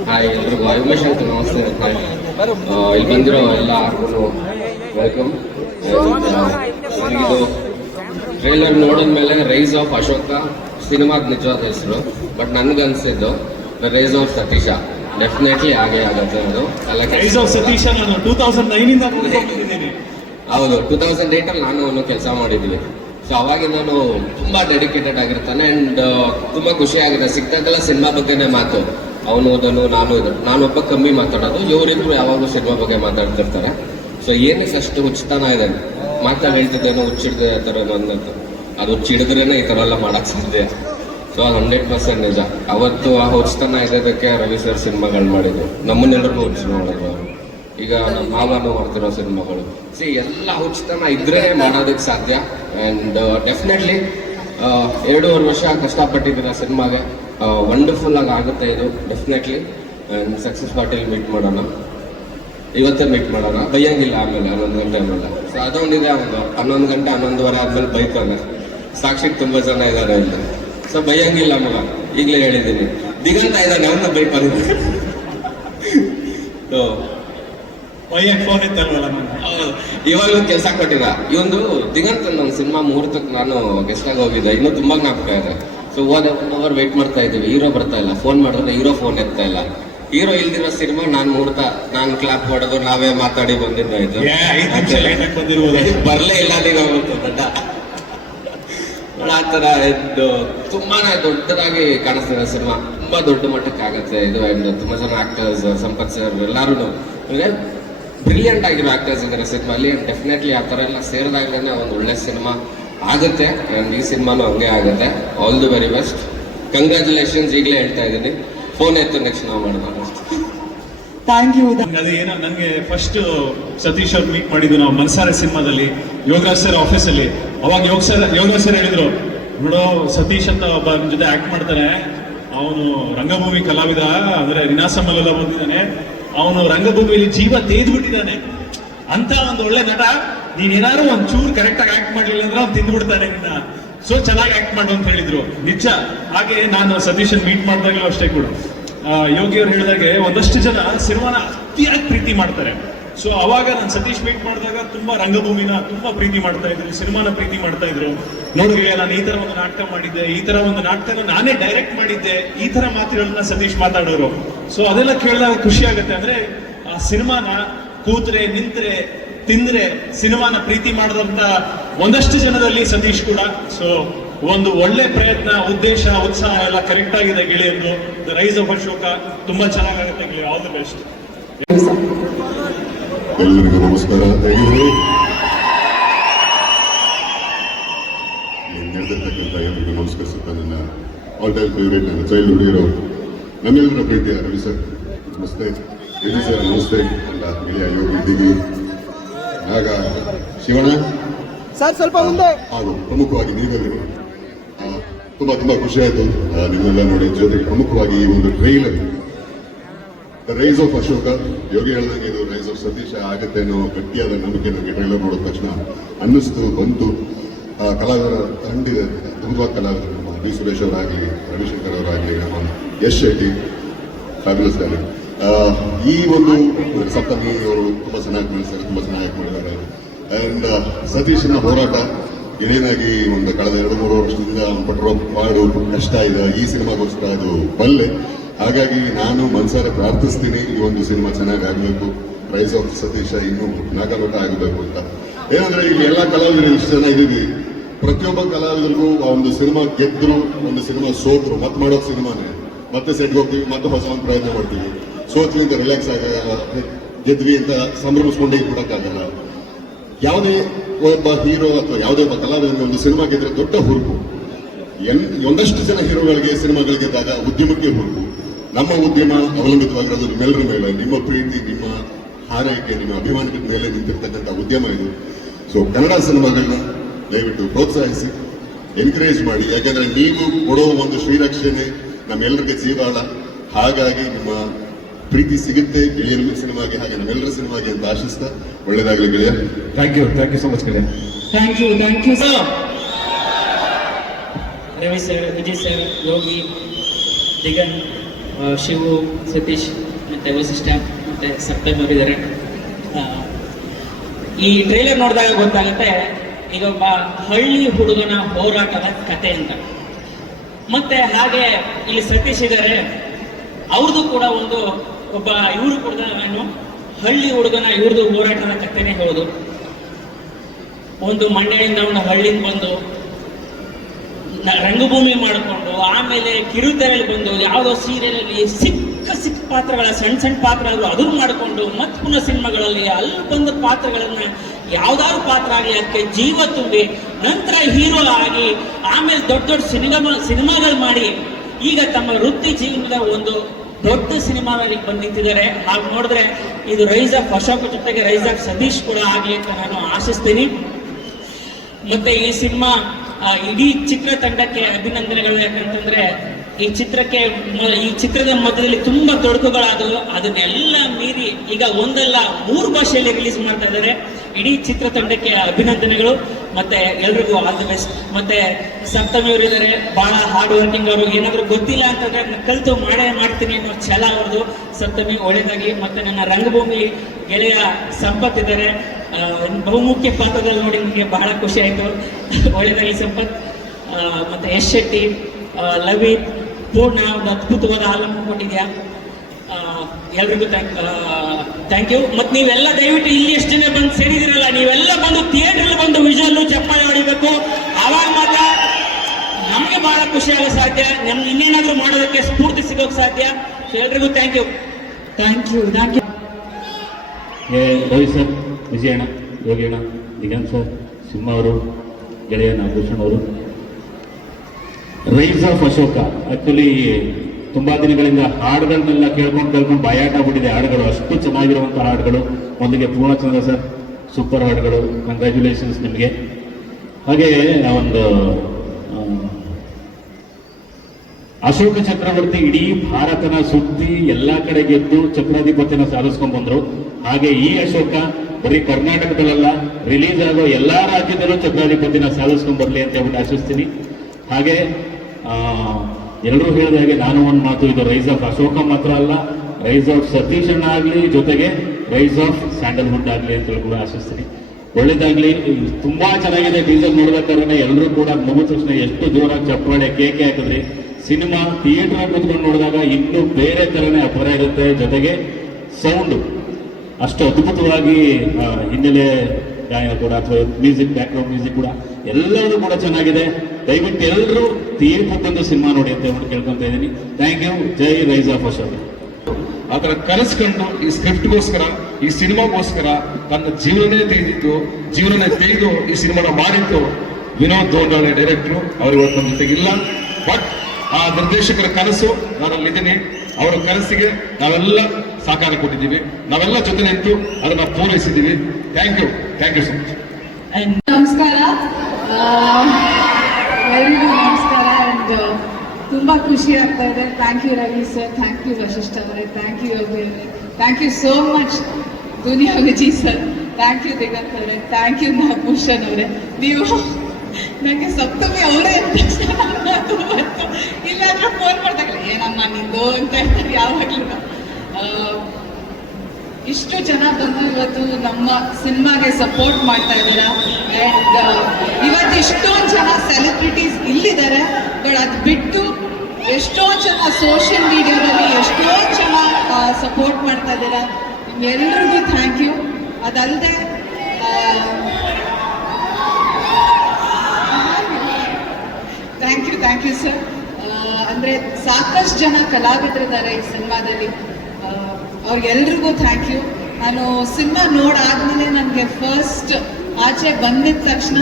ಹಾಯ್ ಎಲ್ರಿಗೂ. ಉಮೇಶ್ ಅಂತ ನಮಸ್ತೆ. ಇಲ್ಲಿ ಬಂದಿರೋ ಎಲ್ಲರಿಗೂ ವೆಲ್ಕಮ್. ನನಗಿದು ಟ್ರೈಲರ್ ನೋಡಿದ್ಮೇಲೆ ರೈಸ್ ಆಫ್ ಅಶೋಕ ಸಿನಿಮಾದ ನಿಜವಾದ ಹೆಸರು. ಬಟ್ ನನ್ಗನ್ಸಿದ್ದು ರೈಸ್ ಆಫ್ ಸತೀಶ. ಡೆಫಿನೆಟ್ಲಿ ಆಗೇ ಆಗುತ್ತೆ ಅದು. ಹೌದು, 2008 ನಾನು ಕೆಲಸ ಮಾಡಿದ್ವಿ. ಸೊ ಅವಾಗ ನಾನು ತುಂಬಾ ಡೆಡಿಕೇಟೆಡ್ ಆಗಿರ್ತಾನೆ. ಅಂಡ್ ತುಂಬಾ ಖುಷಿ ಆಗಿದೆ. ಸಿಕ್ತಾಗೆಲ್ಲ ಸಿನಿಮಾ ಬಗ್ಗೆನೇ ಮಾತು. ಅವನು ಓದೋನು, ನಾನೊಬ್ಬ ಕಮ್ಮಿ ಮಾತಾಡೋದು, ಇವರಿಬ್ರು ಯಾವಾಗಲೂ ಸಿನಿಮಾ ಬಗ್ಗೆ ಮಾತಾಡ್ತಿರ್ತಾರೆ. ಸೊ ಏನಕ್ಕೆ ಅಷ್ಟು ಹುಚ್ಚತನ ಇದೆ, ಹೇಳ್ತಿದ್ದೇನೋ ಹುಚ್ಚಿಡ್ದೆ ಆ ಥರ ಬಂದಂತ. ಅದು ಹುಚ್ಚಿಡಿದ್ರೇನೆ ಈ ಥರ ಎಲ್ಲ ಮಾಡಕ್ ಸಾಧ್ಯ. ಸೊ ಅದು 100% ನಿಜ. ಅವತ್ತು ಆ ಹುಚ್ಚತನ ಇದ್ದದಕ್ಕೆ ರವಿ ಸರ್ ಸಿನಿಮಾಗಳು ಮಾಡಿದ್ರು, ನಮ್ಮನ್ನೆಲ್ಲರಿಗೂ ಹುಚ್ಚು ಮಾಡಿದ್ರು. ಈಗ ನಮ್ಮ ಮಾವನು ಮಾಡ್ತಿರೋ ಸಿನಿಮಾಗಳು ಎಲ್ಲ ಹುಚ್ಚತನ ಇದ್ರೆ ಮಾಡೋದಕ್ಕೆ ಸಾಧ್ಯ. ಆ್ಯಂಡ್ ಡೆಫಿನೆಟ್ಲಿ 2.5 ವರ್ಷ ಕಷ್ಟಪಟ್ಟಿದ್ದೀರ ಸಿನಿಮಾಗೆ. ವಂಡರ್ಫುಲ್ ಆಗಿ ಆಗುತ್ತೆ ಇದು ಡೆಫಿನೆಟ್ಲಿ. ಆ್ಯಂಡ್ ಸಕ್ಸಸ್ ಪಾರ್ಟಿಲಿ ಮೀಟ್ ಮಾಡೋಣ, ಇವತ್ತೇ ಮೀಟ್ ಮಾಡೋಣ, ಬೈಯಂಗಿಲ್ಲ ಆಮೇಲೆ 11 ಗಂಟೆ ಆಮೇಲೆ. ಸೊ ಅದೊಂದಿದೆ, ಒಂದು 11 ಗಂಟೆ 11:15 ಆದ್ಮೇಲೆ ಬೈತಾನೆ. ಸಾಕ್ಷಿಗೆ ತುಂಬ ಜನ ಇದ್ದಾರೆ ಇಲ್ಲಿ, ಸೊ ಬೈಯಂಗಿಲ್ಲ ಮಗ, ಈಗಲೇ ಹೇಳಿದ್ದೀನಿ. ದಿಗಂತ ಇದ್ದಾನೆ, ಅವನ್ನ ಬೈತಾನೆ. ಸೊ ಫೋನ್ ಇತ್ತಲ್ವಲ್ಲ ನಾನು. ಇವಾಗಲೂ ಕೆಲಸ ಕೊಟ್ಟಿಲ್ಲ ಇವಂದು ದಿಗಂತ. ನನ್ನ ಸಿನಿಮಾ ಮುಹೂರ್ತಕ್ಕೆ ನಾನು ಗೆಸ್ಟ್ ಆಗಿ ಹೋಗಿದ್ದೆ, ಇನ್ನೂ ತುಂಬಾ ಜ್ಞಾಪಕ ಇದೆ. ಸೊ ಹೋದ 1 hour ವೇಟ್ ಮಾಡ್ತಾ ಇದ್ದೀವಿ, ಹೀರೋ ಬರ್ತಾ ಇಲ್ಲ. ಫೋನ್ ಮಾಡಿದ್ರೆ ಹೀರೋ ಫೋನ್ ಎತ್ತಾ ಇಲ್ಲ. ಹೀರೋ ಇಲ್ದಿರೋ ಸಿನಿಮಾ ನಾನು ಕ್ಲಾಪ್ ಮಾಡೋದು, ನಾವೇ ಮಾತಾಡಿ ಬಂದಿದ್ದಾಯ್ತು. ಬರ್ಲೇ ಇಲ್ಲ ನೀವು ದೊಡ್ಡ ಆ ಥರ ಇದು ತುಂಬಾನೇ ದೊಡ್ಡದಾಗಿ ಕಾಣಿಸ್ತಿದೆ ಸಿನಿಮಾ, ತುಂಬಾ ದೊಡ್ಡ ಮಟ್ಟಕ್ಕೆ ಆಗುತ್ತೆ ಇದು. ಆ್ಯಂಡ್ ತುಂಬಾ ಜನ ಆಕ್ಟರ್ಸ್, ಸಂಪತ್ ಸರ್ ಎಲ್ಲರೂ ಬ್ರಿಲಿಯಂಟ್ ಆಗಿರೋ ಆಕ್ಟರ್ಸ್ ಇದ್ದಾರೆ ಸಿನಿಮಾಲಿ. ಆ್ಯಂಡ್ ಡೆಫಿನೆಟ್ಲಿ ಆ ಥರ ಎಲ್ಲ ಸೇರಿದಾಗಲೇ ಒಂದು ಒಳ್ಳೆ ಸಿನಿಮಾ ಆಗುತ್ತೆ. ಆ್ಯಂಡ್ ಈ ಸಿನಿಮಾನು ಹಂಗೆ ಆಗುತ್ತೆ. All the very best, congratulations. ಈಗಲೇ ಹೇಳ್ತಾ ಇದ್ದೀನಿ, ಫೋನ್ ಎತ್ತು ನೆಕ್ಸ್ಟ್ ನಾವು ಮಾಡೋಣ. Thank you. ಅದೇ ಏನೋ ನನಗೆ ಫಸ್ಟ್ ಸತೀಶ್ ಅವ್ರು ಮೀಟ್ ಮಾಡಿದ್ದು ನಾವು ಮನ್ಸಾರೆ ಸಿನಿಮಾದಲ್ಲಿ, ಯೋಗರಾಜ್ ಸರ್ ಆಫೀಸಲ್ಲಿ. ಅವಾಗ ಯೋಗರಾಜ್ ಸರ್ ಹೇಳಿದ್ರು, ನೋಡೋ ಸತೀಶ್ ಅಂತ ಒಬ್ಬ ನಿಮ್ಮ ಜೊತೆ ಆಕ್ಟ್ ಮಾಡ್ತಾನೆ, ಅವನು ರಂಗಭೂಮಿ ಕಲಾವಿದ, ಅಂದ್ರೆ ರಿನಾಸಮ್ಮಲ್ಲೆಲ್ಲ ಬಂದಿದ್ದಾನೆ, ಅವನು ರಂಗಭೂಮಿಯಲ್ಲಿ ಜೀವ ತೆಗೆದ್ಬಿಟ್ಟಿದ್ದಾನೆ ಅಂತ ಒಂದು ಒಳ್ಳೆ ನಟ. ನೀನೇನಾದ್ರು ಒಂಚೂರು ಕರೆಕ್ಟಾಗಿ ಆಕ್ಟ್ ಮಾಡ್ಲಿಲ್ಲ ಅಂದ್ರೆ ಅವ್ನು ತಿಂದ್ಬಿಡ್ತಾನೆ ನಿನ್ನ, ಸೊ ಚೆನ್ನಾಗಿ ಆಕ್ಟ್ ಮಾಡು ಅಂತ ಹೇಳಿದ್ರು. ನಿಜ. ಹಾಗೆ ನಾನು ಸತೀಶನ್ ಮೀಟ್ ಮಾಡಿದಾಗಲೂ ಅಷ್ಟೇ ಕೂಡ ಯೋಗಿ ಅವ್ರು ಹೇಳಿದಾಗೆ ಒಂದಷ್ಟು ಜನ ಸಿನಿಮಾನ ಅತಿಯಾಗಿ ಪ್ರೀತಿ ಮಾಡ್ತಾರೆ. ಸೊ ಅವಾಗ ನಾನು ಸತೀಶ್ ಮೀಟ್ ಮಾಡಿದಾಗ ತುಂಬಾ ರಂಗಭೂಮಿನ ತುಂಬಾ ಪ್ರೀತಿ ಮಾಡ್ತಾ ಇದ್ರು, ಸಿನಿಮಾನ ಪ್ರೀತಿ ಮಾಡ್ತಾ ಇದ್ರು. ನೋಡಿದ್ರೆ ನಾನು ಈ ತರ ಒಂದು ನಾಟಕ ಮಾಡಿದ್ದೆ, ಈ ತರ ಒಂದು ನಾಟಕನ ನಾನೇ ಡೈರೆಕ್ಟ್ ಮಾಡಿದ್ದೆ, ಈ ತರ ಮಾತುಗಳನ್ನ ಸತೀಶ್ ಮಾತಾಡೋರು. ಸೊ ಅದೆಲ್ಲ ಕೇಳಿದಾಗ ಖುಷಿ ಆಗುತ್ತೆ. ಅಂದ್ರೆ ಆ ಸಿನಿಮಾನ ಕೂತ್ರೆ ನಿಂತ್ರೆ ತಿಂದ್ರೆ ಸಿನಿಮಾನ ಪ್ರೀತಿ ಮಾಡಿದಂತ ಒಂದಷ್ಟು ಜನದಲ್ಲಿ ಸತೀಶ್ ಕೂಡ. ಸೊ ಒಂದು ಒಳ್ಳೆ ಪ್ರಯತ್ನ, ಉದ್ದೇಶ, ಉತ್ಸಾಹ ಎಲ್ಲ ಕರೆಕ್ಟ್ ಆಗಿದೆ ಗೆಳೆಯರು. ದ ರೈಸ್ ಆಫ್ ಅಶೋಕ ತುಂಬಾ ಚೆನ್ನಾಗಾಗುತ್ತೆ ಗೆಳೆಯ. All the best. ಎಲ್ಲರಿಗೂ ನಮಸ್ಕಾರ. ಹೇಗಿದ್ರು ನಡೆದಿರ್ತಕ್ಕಂಥ ಎಲ್ಲರಿಗೂ ನಮಸ್ಕರಿಸುತ್ತಾ ನನ್ನ ಆಲ್ ಟೈಮ್ ಫೇವ್ರೇಟ್, ನನ್ನ ಚೈಲ್ಡ್ಹುಡ್ ಹೀರೋ, ನಮ್ಮೆಲ್ಲರ ಪ್ರೀತಿಯ ರವಿ ಸರ್ ನಮಸ್ತೆ, ವಿಜಯ್ ಸರ್ ನಮಸ್ತೆ, ಎಲ್ಲ ಗೆಳೆಯ ಯೋಗಿ ದಿಗಿ, ಆಗ ಶಿವಣ್ಣ ಸರ್ ಸ್ವಲ್ಪ ಮುಂದೆ, ಹಾಗೂ ಪ್ರಮುಖವಾಗಿ ನೀವೆಲ್ಲರೂ ತುಂಬಾ ಖುಷಿ ಆಯಿತು ನಿಮ್ಮೆಲ್ಲ ನೋಡಿ. ಜೊತೆಗೆ ಪ್ರಮುಖವಾಗಿ ಈ ಒಂದು trailer the rice of Ashoka, Yogi ಹೇಳಿದಂಗೆ ಇದು ರೈಸ್ ಆಫ್ ಸತೀಶ ಆಗುತ್ತೆ ಅನ್ನೋ ಗಟ್ಟಿಯಾದ ನಂಬಿಕೆ ನನಗೆ ಟ್ರೈಲರ್ ನೋಡಿದ ತಕ್ಷಣ ಅನ್ನಿಸ್ತು, ಬಂತು. ಕಲಾವಿದರ ತಂಡಿದೆ, ತುಂಬಾ ಕಲಾವಿದರು, ನಮ್ಮ ಬಿ ಸುರೇಶ್ ಅವರಾಗಲಿ, ರವಿಶಂಕರ್ ಅವರಾಗಲಿ, ನಮ್ಮ ಯಶ್ ಶೆಟ್ಟಿ, ಫ್ಯಾಬ್ಯುಲಸ್ ಗಾಲಿ. ಈ ಒಂದು ಸಪ್ತಮಿ ಅವರು ತುಂಬಾ ಚೆನ್ನಾಗಿ ಬೆಳೆಸ್ತಾರೆ, ತುಂಬಾ ಚೆನ್ನಾಗಿ ಮಾಡಿದ್ದಾರೆ. ಅಂಡ್ ಸತೀಶನ ಹೋರಾಟ ಏನೇನಾಗಿ ಒಂದು ಕಳೆದ 2-3 ವರ್ಷದಿಂದ ಪಟ್ಟಿರೋ ಪಾಡು ಕಷ್ಟ ಇದೆ, ಈ ಸಿನಿಮಾಗೋಸ್ಕರ ಅದು ಬಲ್ಲೆ. ಹಾಗಾಗಿ ನಾನು ಮನಸಾರೆ ಪ್ರಾರ್ಥಿಸ್ತೀನಿ, ಈ ಒಂದು ಸಿನಿಮಾ ಚೆನ್ನಾಗಾಗಬೇಕು, ರೈಸ್ ಆಫ್ ಸತೀಶ ಇನ್ನೂ ನಾಗಲೋಟ ಆಗಬೇಕು ಅಂತ. ಏನಂದ್ರೆ ಇಲ್ಲಿ ಎಲ್ಲ ಕಲಾವಿದರು ಇಷ್ಟು ಜನ ಇದೀವಿ, ಪ್ರತಿಯೊಬ್ಬ ಕಲಾವಿದರಿಗೂ ಆ ಒಂದು ಸಿನಿಮಾ ಗೆದ್ರು, ಒಂದು ಸಿನಿಮಾ ಸೋತ್ರು, ಮತ್ತೆ ಮಾಡೋ ಸಿನಿಮಾನೇ, ಮತ್ತೆ ಸೆಟ್ಗೆ ಹೋಗ್ತೀವಿ, ಮತ್ತೆ ಹೊಸ ಒಂದು ಪ್ರಯತ್ನ ಮಾಡ್ತೀವಿ. ಸೋತ್ವಿ ಅಂತ ರಿಲ್ಯಾಕ್ಸ್ ಆಗಲ್ಲ, ಗೆದ್ವಿ ಅಂತ ಸಂಭ್ರಮಿಸ್ಕೊಂಡೇ ಬಿಡಕ್ಕಾಗಲ್ಲ. ಯಾವುದೇ ಒಬ್ಬ ಹೀರೋ ಅಥವಾ ಯಾವುದೇ ಒಬ್ಬ ಕಲಾವಿದನಿಗೆ ಒಂದು ಸಿನಿಮಾ ಗೆದ್ರೆ ದೊಡ್ಡ ಹುರುಪು. ಒಂದಷ್ಟು ಜನ ಹೀರೋಗಳಿಗೆ ಸಿನಿಮಾಗಳು ಗೆದ್ದಾಗ ಉದ್ಯಮಕ್ಕೆ ಹುರುಪು. ನಮ್ಮ ಉದ್ಯಮ ಅವಲಂಬಿತವಾಗಿರೋದು ನಿಮ್ಮೆಲ್ಲರ ಮೇಲೆ, ನಿಮ್ಮ ಪ್ರೀತಿ, ನಿಮ್ಮ ಹಾರೈಕೆ, ನಿಮ್ಮ ಅಭಿಮಾನದ ಮೇಲೆ ನಿಂತಿರ್ತಕ್ಕಂಥ ಉದ್ಯಮ ಇದು. ಸೊ ಕನ್ನಡ ಸಿನಿಮಾಗಳನ್ನ ದಯವಿಟ್ಟು ಪ್ರೋತ್ಸಾಹಿಸಿ, ಎನ್ಕರೇಜ್ ಮಾಡಿ. ಯಾಕಂದ್ರೆ ನೀವು ಕೊಡೋ ಒಂದು ಶ್ರೀರಕ್ಷಣೆ ನಮ್ಮೆಲ್ಲರಿಗೆ ಜೀವಾಳ. ಹಾಗಾಗಿ ನಿಮ್ಮ ಪ್ರೀತಿ ಸಿಗುತ್ತೆ ಗೆಳೆಯರ ಸಿನಿಮಾಗೆ, ಹಾಗೆ ನಮ್ಮೆಲ್ಲರ ಸಿನಿಮಾಗೆ ಅಂತ ಆಶಿಸ್ತಾ ಒಳ್ಳೇದಾಗಲಿ ಗೆಳೆಯ. ಥ್ಯಾಂಕ್ ಯು ಸೊ ಮಚ್ ಗೆಳೆಯ. Thank you sir. Ravi sir, Vijay sir, Yogi, Digan, Shivu, Satish ಮತ್ತು ವಸಿಷ್ಠ ಮತ್ತು ಸಪ್ತಮ್ ಅವರಿದ್ದಾರೆ. ಈ ಟ್ರೈಲರ್ ನೋಡಿದಾಗ ಗೊತ್ತಾಗುತ್ತೆ ಈಗ ಒಬ್ಬ ಹಳ್ಳಿ ಹುಡುಗನ ಹೋರಾಟದ ಕತೆ ಅಂತ. ಮತ್ತೆ ಹಾಗೆ ಇಲ್ಲಿ ಸತೀಶ್ ಇದ್ದಾರೆ, ಅವ್ರದ್ದು ಕೂಡ ಒಬ್ಬ ಇವರು ಕೂಡ ಹಳ್ಳಿ ಹುಡುಗನ ಇವ್ರದ್ದು ಹೋರಾಟದ ಕಥೆನೇ ಹೌದು. ಒಂದು ಮಂಡ್ಯದಿಂದ ಒಂದು ಹಳ್ಳಿಗೆ ಬಂದು ರಂಗಭೂಮಿ ಮಾಡಿಕೊಂಡು ಆಮೇಲೆ ಕಿರುತೆರೆಯಲ್ಲಿ ಬಂದು ಯಾವುದೋ ಸೀರಿಯಲಲ್ಲಿ ಸಿಕ್ಕ ಪಾತ್ರಗಳ ಸಣ್ಣ ಪಾತ್ರಗಳು ಅದನ್ನು ಮಾಡಿಕೊಂಡು ಮತ್ತೆ ಪುನಃ ಸಿನಿಮಾಗಳಲ್ಲಿ ಅಲ್ಲಿ ಬಂದ ಪಾತ್ರಗಳನ್ನ ಯಾವ್ದಾದ್ರು ಪಾತ್ರ ಆಗಲಿ ಅದಕ್ಕೆ ಜೀವ ತುಂಬಿ ನಂತರ ಹೀರೋ ಆಗಿ ಆಮೇಲೆ ದೊಡ್ಡ ದೊಡ್ಡ ಸಿನಿಮಾಗಳು ಮಾಡಿ ಈಗ ತಮ್ಮ ವೃತ್ತಿ ಜೀವನದ ಒಂದು ದೊಡ್ಡ ಸಿನಿಮಾಗಳಿಗೆ ಬಂದು ನಿಂತಿದ್ದಾರೆ. ಹಾಗೆ ನೋಡಿದ್ರೆ ಇದು ರೈಸ್ ಆಫ್ ಅಶೋಕ್ ಜೊತೆಗೆ ರೈಸ್ ಆಫ್ ಸತೀಶ್ ಕೂಡ ಆಗಲಿ ಅಂತ ನಾನು ಆಶಿಸ್ತೀನಿ. ಮತ್ತೆ ಈ ಸಿನಿಮಾ ಇಡೀ ಚಿತ್ರತಂಡಕ್ಕೆ ಅಭಿನಂದನೆಗಳು. ಯಾಕಂತಂದ್ರೆ ಈ ಚಿತ್ರದ ಮಧ್ಯದಲ್ಲಿ ತುಂಬಾ ತೊಡಕುಗಳಾದವು, ಅದನ್ನೆಲ್ಲ ಮೀರಿ ಈಗ ಒಂದಲ್ಲ 3 ಭಾಷೆಯಲ್ಲಿ ರಿಲೀಸ್ ಮಾಡ್ತಾ ಇದ್ದಾರೆ. ಇಡೀ ಚಿತ್ರತಂಡಕ್ಕೆ ಅಭಿನಂದನೆಗಳು ಮತ್ತೆ ಎಲ್ರಿಗೂ ಆಲ್ ದಿ ಬೆಸ್ಟ್. ಮತ್ತೆ ಸಪ್ತಮಿ ಅವರು ಇದ್ದಾರೆ, ಬಹಳ ಹಾರ್ಡ್ ವರ್ಕಿಂಗ್ ಅವರು. ಏನಾದ್ರು ಗೊತ್ತಿಲ್ಲ ಅಂತಂದ್ರೆ ಕಲಿತು ಮಾಡ್ತೀನಿ ಅನ್ನೋ ಛಲ ಅವ್ರದ್ದು. ಸಪ್ತಮಿ ಒಳ್ಳೇದಾಗಿ. ಮತ್ತೆ ನನ್ನ ರಂಗಭೂಮಿ ಗೆಳೆಯ ಸಂಪತ್ ಇದ್ದಾರೆ, ಬಹುಮುಖ್ಯ ಪಾತ್ರದಲ್ಲಿ ನೋಡಿ ನಿಮಗೆ ಬಹಳ ಖುಷಿ ಆಯ್ತು. ಒಳ್ಳೇದಾಗಿ ಸಂಪತ್. ಮತ್ತೆ ಯಶ್ ಶೆಟ್ಟಿ, ಲವಿತ್, ಪೂರ್ಣ ಒಂದು ಅದ್ಭುತವಾದ ಆಲಂಬ ಕೊಟ್ಟಿದ್ಯಾ. ಎಲ್ರಿಗೂ ಥ್ಯಾಂಕ್ ಯು. ಮತ್ತೆ ನೀವೆಲ್ಲ ದಯವಿಟ್ಟು ಇಲ್ಲಿ ಎಷ್ಟು ಜನ ಬಂದು ಸೇರಿದಿರಲ್ಲ, ನೀವೆಲ್ಲ ಬಂದು ಥಿಯೇಟರ್ ಬಂದು ವಿಜುವಲ್ ಚಪ್ಪಾಳೆ ಹೊಡಿಬೇಕು. ಆವಾಗ ಮಾತ್ರ ನಮಗೆ ಬಹಳ ಖುಷಿ ಆಗೋ ಸಾಧ್ಯ, ನಮ್ಗೆ ಇನ್ನೇನಾದ್ರೂ ಮಾಡೋದಕ್ಕೆ ಸ್ಫೂರ್ತಿ ಸಿಗೋಕೆ ಸಾಧ್ಯ. ಸೊ ಎಲ್ರಿಗೂ ಥ್ಯಾಂಕ್ ಯು. ರವಿ ಸರ್, ವಿಜಯಣ್ಣ, ಯೋಗಿಯಣ್ಣ, ದಿಗಂತ್ ಸರ್, ಸಿಂಹ ಅವರು, ಗೆಳೆಯ ನಾಗಭೂಷಣ್ ಅವರು. ರೈಸ್ ಆಫ್ ಅಶೋಕ ಆಕ್ಚುಲಿ ತುಂಬಾ ದಿನಗಳಿಂದ ಹಾಡುಗಳನ್ನೆಲ್ಲ ಕೇಳ್ಕೊಂಡು ಬಾಯಾಟ ಆಗ್ಬಿಟ್ಟಿದೆ. ಹಾಡುಗಳು ಅಷ್ಟು ಚೆನ್ನಾಗಿರುವಂತಹ ಹಾಡುಗಳು. ಮೊದಲಿಗೆ ಪೂರ್ಣಚಂದ್ರ ಸರ್, ಸೂಪರ್ ಹಾಡುಗಳು, ಕಂಗ್ರ್ಯಾಚುಲೇಷನ್ಸ್ ನಿಮಗೆ. ಹಾಗೆ ಒಂದು ಅಶೋಕ ಚಕ್ರವರ್ತಿ ಇಡೀ ಭಾರತನ ಸುತ್ತಿ ಎಲ್ಲಾ ಕಡೆ ಗೆದ್ದು ಚಕ್ರಾಧಿಪತ್ಯನ ಸಾಧಿಸ್ಕೊಂಡ್ ಬಂದ್ರು. ಹಾಗೆ ಈ ಅಶೋಕ ಬರೀ ಕರ್ನಾಟಕದಲ್ಲ, ರಿಲೀಸ್ ಆಗೋ ಎಲ್ಲಾ ರಾಜ್ಯದಲ್ಲೂ ಚಕ್ರಾಧಿಪತ್ಯನ ಸಾಧಿಸ್ಕೊಂಡ್ ಬರ್ಲಿ ಅಂತ ಹೇಳ್ಬಿಟ್ಟು ಆಶಿಸ್ತೀನಿ. ಹಾಗೆ ಎಲ್ಲರೂ ಹೇಳಿದ ಹಾಗೆ ನಾನು ಒಂದು ಮಾತು, ಇದು ರೈಸ್ ಆಫ್ ಅಶೋಕ ಮಾತ್ರ ಅಲ್ಲ, ರೈಸ್ ಆಫ್ ಸತೀಶ್ ಅಣ್ಣ ಆಗ್ಲಿ, ಜೊತೆಗೆ ರೈಸ್ ಆಫ್ ಸ್ಯಾಂಡಲ್ವುಡ್ ಆಗ್ಲಿ ಅಂತ ಹೇಳಿ ಕೂಡ ಆಶಿಸ್ತೀನಿ. ಒಳ್ಳೇದಾಗ್ಲಿ. ತುಂಬಾ ಚೆನ್ನಾಗಿದೆ. ಟೀಸರ್ ನೋಡ್ಬೇಕಾದ್ರೆ ಎಲ್ಲರೂ ಕೂಡ ಮುಗಿದ ತಕ್ಷಣ ಎಷ್ಟು ಜೋರಾಗಿ ಚಪ್ಪಾಳೆ ಕೇಕೆ ಹಾಕಿದ್ರಿ. ಸಿನಿಮಾ ಥಿಯೇಟರ್ ಕೂತ್ಕೊಂಡು ನೋಡಿದಾಗ ಇನ್ನೂ ಬೇರೆ ತರನೇ ಅಪರ ಇರುತ್ತೆ. ಜೊತೆಗೆ ಸೌಂಡ್ ಅಷ್ಟು ಅದ್ಭುತವಾಗಿ ಹಿನ್ನೆಲೆ ಗಾಯನ ಕೂಡ ಅಥವಾ ಮ್ಯೂಸಿಕ್, ಬ್ಯಾಕ್ಗ್ರೌಂಡ್ ಮ್ಯೂಸಿಕ್ ಕೂಡ ಎಲ್ಲರೂ ಕೂಡ ಚೆನ್ನಾಗಿದೆ. ದಯವಿಟ್ಟು ಎಲ್ಲರೂ ಥಿಯೇಟರ್ ಬಂದು ಸಿನಿಮಾ ನೋಡಿ ಅಂತ ಹೇಳ್ಬಿಟ್ಟು ಕೇಳ್ಕೊಂತ ಇದ್ದೀನಿ. Thank you. ಜೈ ರೈಸ್ ಆಫ್ ಅಶೋಕ್. ಅದರ ಕನಸ್ಕೊಂಡು ಈ ಸ್ಕ್ರಿಪ್ಟ್ಗೋಸ್ಕರ, ಈ ಸಿನಿಮಾಗೋಸ್ಕರ ತನ್ನ ಜೀವನನೇ ತೆಗೆದು ಈ ಸಿನಿಮಾನ ಮಾಡಿದ್ದು ವಿನೋದ್ ದೋಂಡಾಳೆ ಡೈರೆಕ್ಟ್ರು. ಅವರು ಇವತ್ತು ನಮ್ಮ ಜೊತೆಗಿಲ್ಲ, ಬಟ್ ಆ ನಿರ್ದೇಶಕರ ಕನಸು ನಾನಲ್ಲಿದ್ದೀನಿ. ಅವರ ಕನಸಿಗೆ ನಾವೆಲ್ಲ ಸಹಕಾರ ಕೊಟ್ಟಿದ್ದೀವಿ, ನಾವೆಲ್ಲ ಜೊತೆ ನಿಂತು ಅದನ್ನ ಪೂರೈಸಿದ್ದೀವಿ. Thank you so much. ನಮಸ್ಕಾರ, ಎಲ್ರಿಗೂ ನಮಸ್ಕಾರ. ಅಂಡ್ ತುಂಬಾ ಖುಷಿ ಆಗ್ತಾ ಇದೆ. Thank you Ravi sir, thank you Vasishta ಅವರೇ, ಥ್ಯಾಂಕ್ ಯು ಯೋಗಿ ಅವರೇ, thank you so much Duniya Viji sir, thank you Diganth ಅವರೇ, ಥ್ಯಾಂಕ್ ಯು ನಾಗಭೂಷಣ್ ಅವರೇ. ನೀವು ನನಗೆ ಸಪ್ತಮಿ ಅವರೇ ಇಲ್ಲಾಂದ್ರೆ ಫೋನ್ ಮಾಡ್ದಾಗಲ್ಲ ಏನಮ್ಮ ನಿಂದು ಅಂತ ಹೇಳ್ತಾರೆ ಯಾವಾಗಲೂ. ಇಷ್ಟು ಜನ ಬಂದು ಇವತ್ತು ನಮ್ಮ ಸಿನಿಮಾಗೆ ಸಪೋರ್ಟ್ ಮಾಡ್ತಾ ಇದ್ದಾರೆ. ಆ್ಯಂಡ್ ಇವತ್ತು ಎಷ್ಟೊಂದು ಜನ ಸೆಲೆಬ್ರಿಟೀಸ್ ಇಲ್ಲಿದ್ದಾರೆ, ಬಟ್ ಅದು ಬಿಟ್ಟು ಎಷ್ಟೊಂದು ಜನ ಸೋಷಿಯಲ್ ಮೀಡಿಯಾದಲ್ಲಿ ಎಷ್ಟೊಂದು ಜನ ಸಪೋರ್ಟ್ ಮಾಡ್ತಾ ಇದ್ದಾರೆ. ನಿಮ್ಗೆಲ್ರಿಗೂ ಥ್ಯಾಂಕ್ ಯು. ಅದಲ್ಲದೆ ಥ್ಯಾಂಕ್ ಯು ಸರ್. ಅಂದರೆ ಸಾಕಷ್ಟು ಜನ ಕಲಾವಿದರಿದ್ದಾರೆ ಈ ಸಿನಿಮಾದಲ್ಲಿ, ಅವ್ರಿಗೆಲ್ರಿಗೂ ಥ್ಯಾಂಕ್ ಯು. ನಾನು ಸಿನಿಮಾ ನೋಡಾದ್ಮೇಲೆ ನನಗೆ ಫಸ್ಟ್ ಆಚೆ ಬಂದಿದ ತಕ್ಷಣ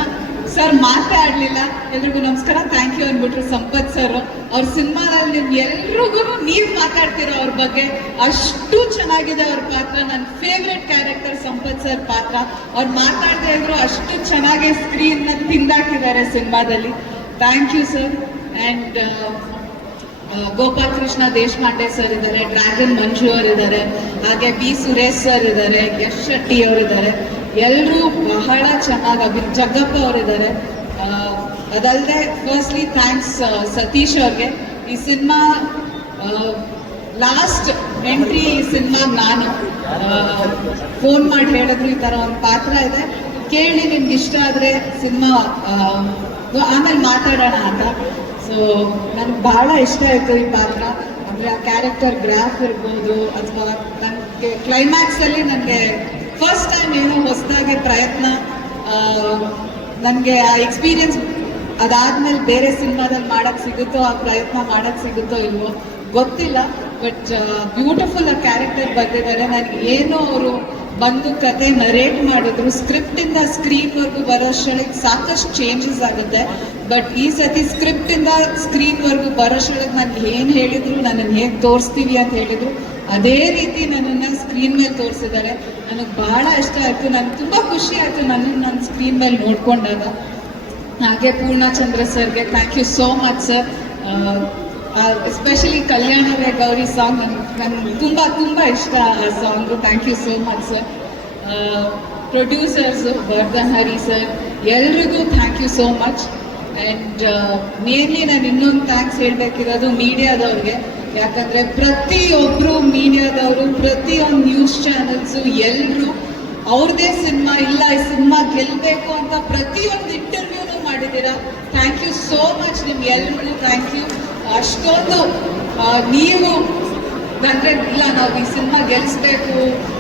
ಸರ್ ಮಾತಾಡಲಿಲ್ಲ, ಎಲ್ರಿಗೂ ನಮಸ್ಕಾರ ಥ್ಯಾಂಕ್ ಯು ಅಂದ್ಬಿಟ್ರು ಸಂಪತ್ ಸರ್. ಅವ್ರ ಸಿನಿಮಾದಲ್ಲಿ ಎಲ್ರಿಗೂ ನೀವು ಮಾತಾಡ್ತೀರೋ ಅವ್ರ ಬಗ್ಗೆ, ಅಷ್ಟು ಚೆನ್ನಾಗಿದೆ ಅವ್ರ ಪಾತ್ರ. ನನ್ನ ಫೇವ್ರೆಟ್ ಕ್ಯಾರೆಕ್ಟರ್ ಸಂಪತ್ ಸರ್ ಪಾತ್ರ. ಅವ್ರು ಮಾತಾಡ್ತಾ ಇದ್ರು ಅಷ್ಟು ಚೆನ್ನಾಗಿ ಸ್ಕ್ರೀನ್ನ ತಿಂದಾಕಿದ್ದಾರೆ ಸಿನಿಮಾದಲ್ಲಿ. Thank you sir. And Gopal Krishna Deshpande sir ಇದ್ದಾರೆ, ಡ್ರ್ಯಾಗನ್ ಮಂಜು ಅವರಿದ್ದಾರೆ, ಹಾಗೆ ಬಿ ಸುರೇಶ್ ಸರ್ ಇದ್ದಾರೆ, ಯಶ್ ಶೆಟ್ಟಿ ಅವರಿದ್ದಾರೆ. ಎಲ್ಲರೂ ಬಹಳ ಚೆನ್ನಾಗಿ ಜಗ್ಗಪ್ಪ ಅವರಿದ್ದಾರೆ. ಅದಲ್ಲದೆ ಫಸ್ಟ್ಲಿ ಥ್ಯಾಂಕ್ಸ್ ಸತೀಶ್ ಅವ್ರಿಗೆ. ಈ ಸಿನಿಮಾ ಲಾಸ್ಟ್ ಎಂಟ್ರಿ ಈ ಸಿನಿಮಾಗೆ ನಾನು ಫೋನ್ ಮಾಡಿ ಹೇಳಿದ್ರು ಈ ಥರ ಒಂದು ಪಾತ್ರ ಇದೆ ಕೇಳಿ, ನಿಮ್ಗೆ ಇಷ್ಟ ಆದರೆ ಸಿನಿಮಾ ಆಮೇಲೆ ಮಾತಾಡೋಣ ಅಂತ. ಸೊ ನನಗೆ ಬಹಳ ಇಷ್ಟ ಆಯಿತು ಈ ಪಾತ್ರ. ಅಂದರೆ ಆ ಕ್ಯಾರೆಕ್ಟರ್ ಗ್ರಾಫ್ ಇರ್ಬೋದು, ಅಥವಾ ನನಗೆ ಕ್ಲೈಮ್ಯಾಕ್ಸಲ್ಲಿ ನನಗೆ ಫಸ್ಟ್ ಟೈಮ್ ಏನೋ ಹೊಸದಾಗಿ ಪ್ರಯತ್ನ, ನನಗೆ ಆ ಎಕ್ಸ್ಪೀರಿಯನ್ಸ್ ಅದಾದ್ಮೇಲೆ ಬೇರೆ ಸಿನಿಮಾದಲ್ಲಿ ಮಾಡೋಕ್ಕೆ ಸಿಗುತ್ತೋ, ಆ ಪ್ರಯತ್ನ ಮಾಡೋಕ್ಕೆ ಸಿಗುತ್ತೋ ಇಲ್ವೋ ಗೊತ್ತಿಲ್ಲ. ಬಟ್ ಬ್ಯೂಟಿಫುಲ್ ಆ ಕ್ಯಾರೆಕ್ಟರ್ ಬಂದಿದ್ದಾರೆ. ನನಗೆ ಏನೋ ಅವರು ಬಂದು ಕತೆ ನರೇಟ್ ಮಾಡಿದ್ರು. ಸ್ಕ್ರಿಪ್ಟಿಂದ ಸ್ಕ್ರೀನ್ವರೆಗೂ ಬರೋಷ್ಟೊಳಗೆ ಸಾಕಷ್ಟು ಚೇಂಜಸ್ ಆಗುತ್ತೆ. ಬಟ್ ಈ ಸತಿ ಸ್ಕ್ರಿಪ್ಟಿಂದ ಸ್ಕ್ರೀನ್ವರೆಗೂ ಬರೋಷ್ಟೊಳಗೆ ನಾನು ಏನು ಹೇಳಿದ್ರು, ನನ್ನನ್ನು ಹೇಗೆ ತೋರಿಸ್ತೀವಿ ಅಂತ ಹೇಳಿದ್ರು, ಅದೇ ರೀತಿ ನನ್ನನ್ನು ಸ್ಕ್ರೀನ್ ಮೇಲೆ ತೋರಿಸಿದ್ದಾರೆ. ನನಗೆ ಬಹಳ ಇಷ್ಟ ಆಯಿತು. ನನಗೆ ತುಂಬ ಖುಷಿ ಆಯಿತು ನನ್ನನ್ನು ನಾನು ಸ್ಕ್ರೀನ್ ಮೇಲೆ ನೋಡ್ಕೊಂಡಾಗ. ಹಾಗೆ ಪೂರ್ಣಚಂದ್ರ ಸರ್ಗೆ thank you so much sir. Especially ಕಲ್ಯಾಣವೇ ಗೌರಿ ಸಾಂಗ್ ನನಗೆ ತುಂಬ ಇಷ್ಟ ಆ song. Thank you so much sir. Producers Vardhan Hari sir, ಎಲ್ರಿಗೂ thank you so much. And mainly ನಾನು ಇನ್ನೊಂದು ಥ್ಯಾಂಕ್ಸ್ ಹೇಳಬೇಕಿರೋದು ಮೀಡಿಯಾದವ್ರಿಗೆ. ಯಾಕಂದರೆ ಪ್ರತಿಯೊಬ್ಬರು ಮೀಡಿಯಾದವರು, ಪ್ರತಿಯೊಂದು ನ್ಯೂಸ್ ಚಾನೆಲ್ಸು ಎಲ್ಲರೂ ಅವ್ರದ್ದೇ ಸಿನಿಮಾ ಇಲ್ಲ, ಈ ಸಿನಿಮಾ ಗೆಲ್ಲಬೇಕು ಅಂತ ಪ್ರತಿಯೊಂದು ಇಂಟರ್ವ್ಯೂನು ಮಾಡಿದ್ದೀರಾ. ಥ್ಯಾಂಕ್ ಯು ಸೋ ಮಚ್ ನಿಮ್ಗೆಲ್ರಿಗೂ ಥ್ಯಾಂಕ್ ಯು. ಅಷ್ಟೊಂದು ನೀವು ಅಂದರೆ ಇಲ್ಲ ನಾವು ಈ ಸಿನಿಮಾ ಗೆಲ್ಲಿಸ್ಬೇಕು,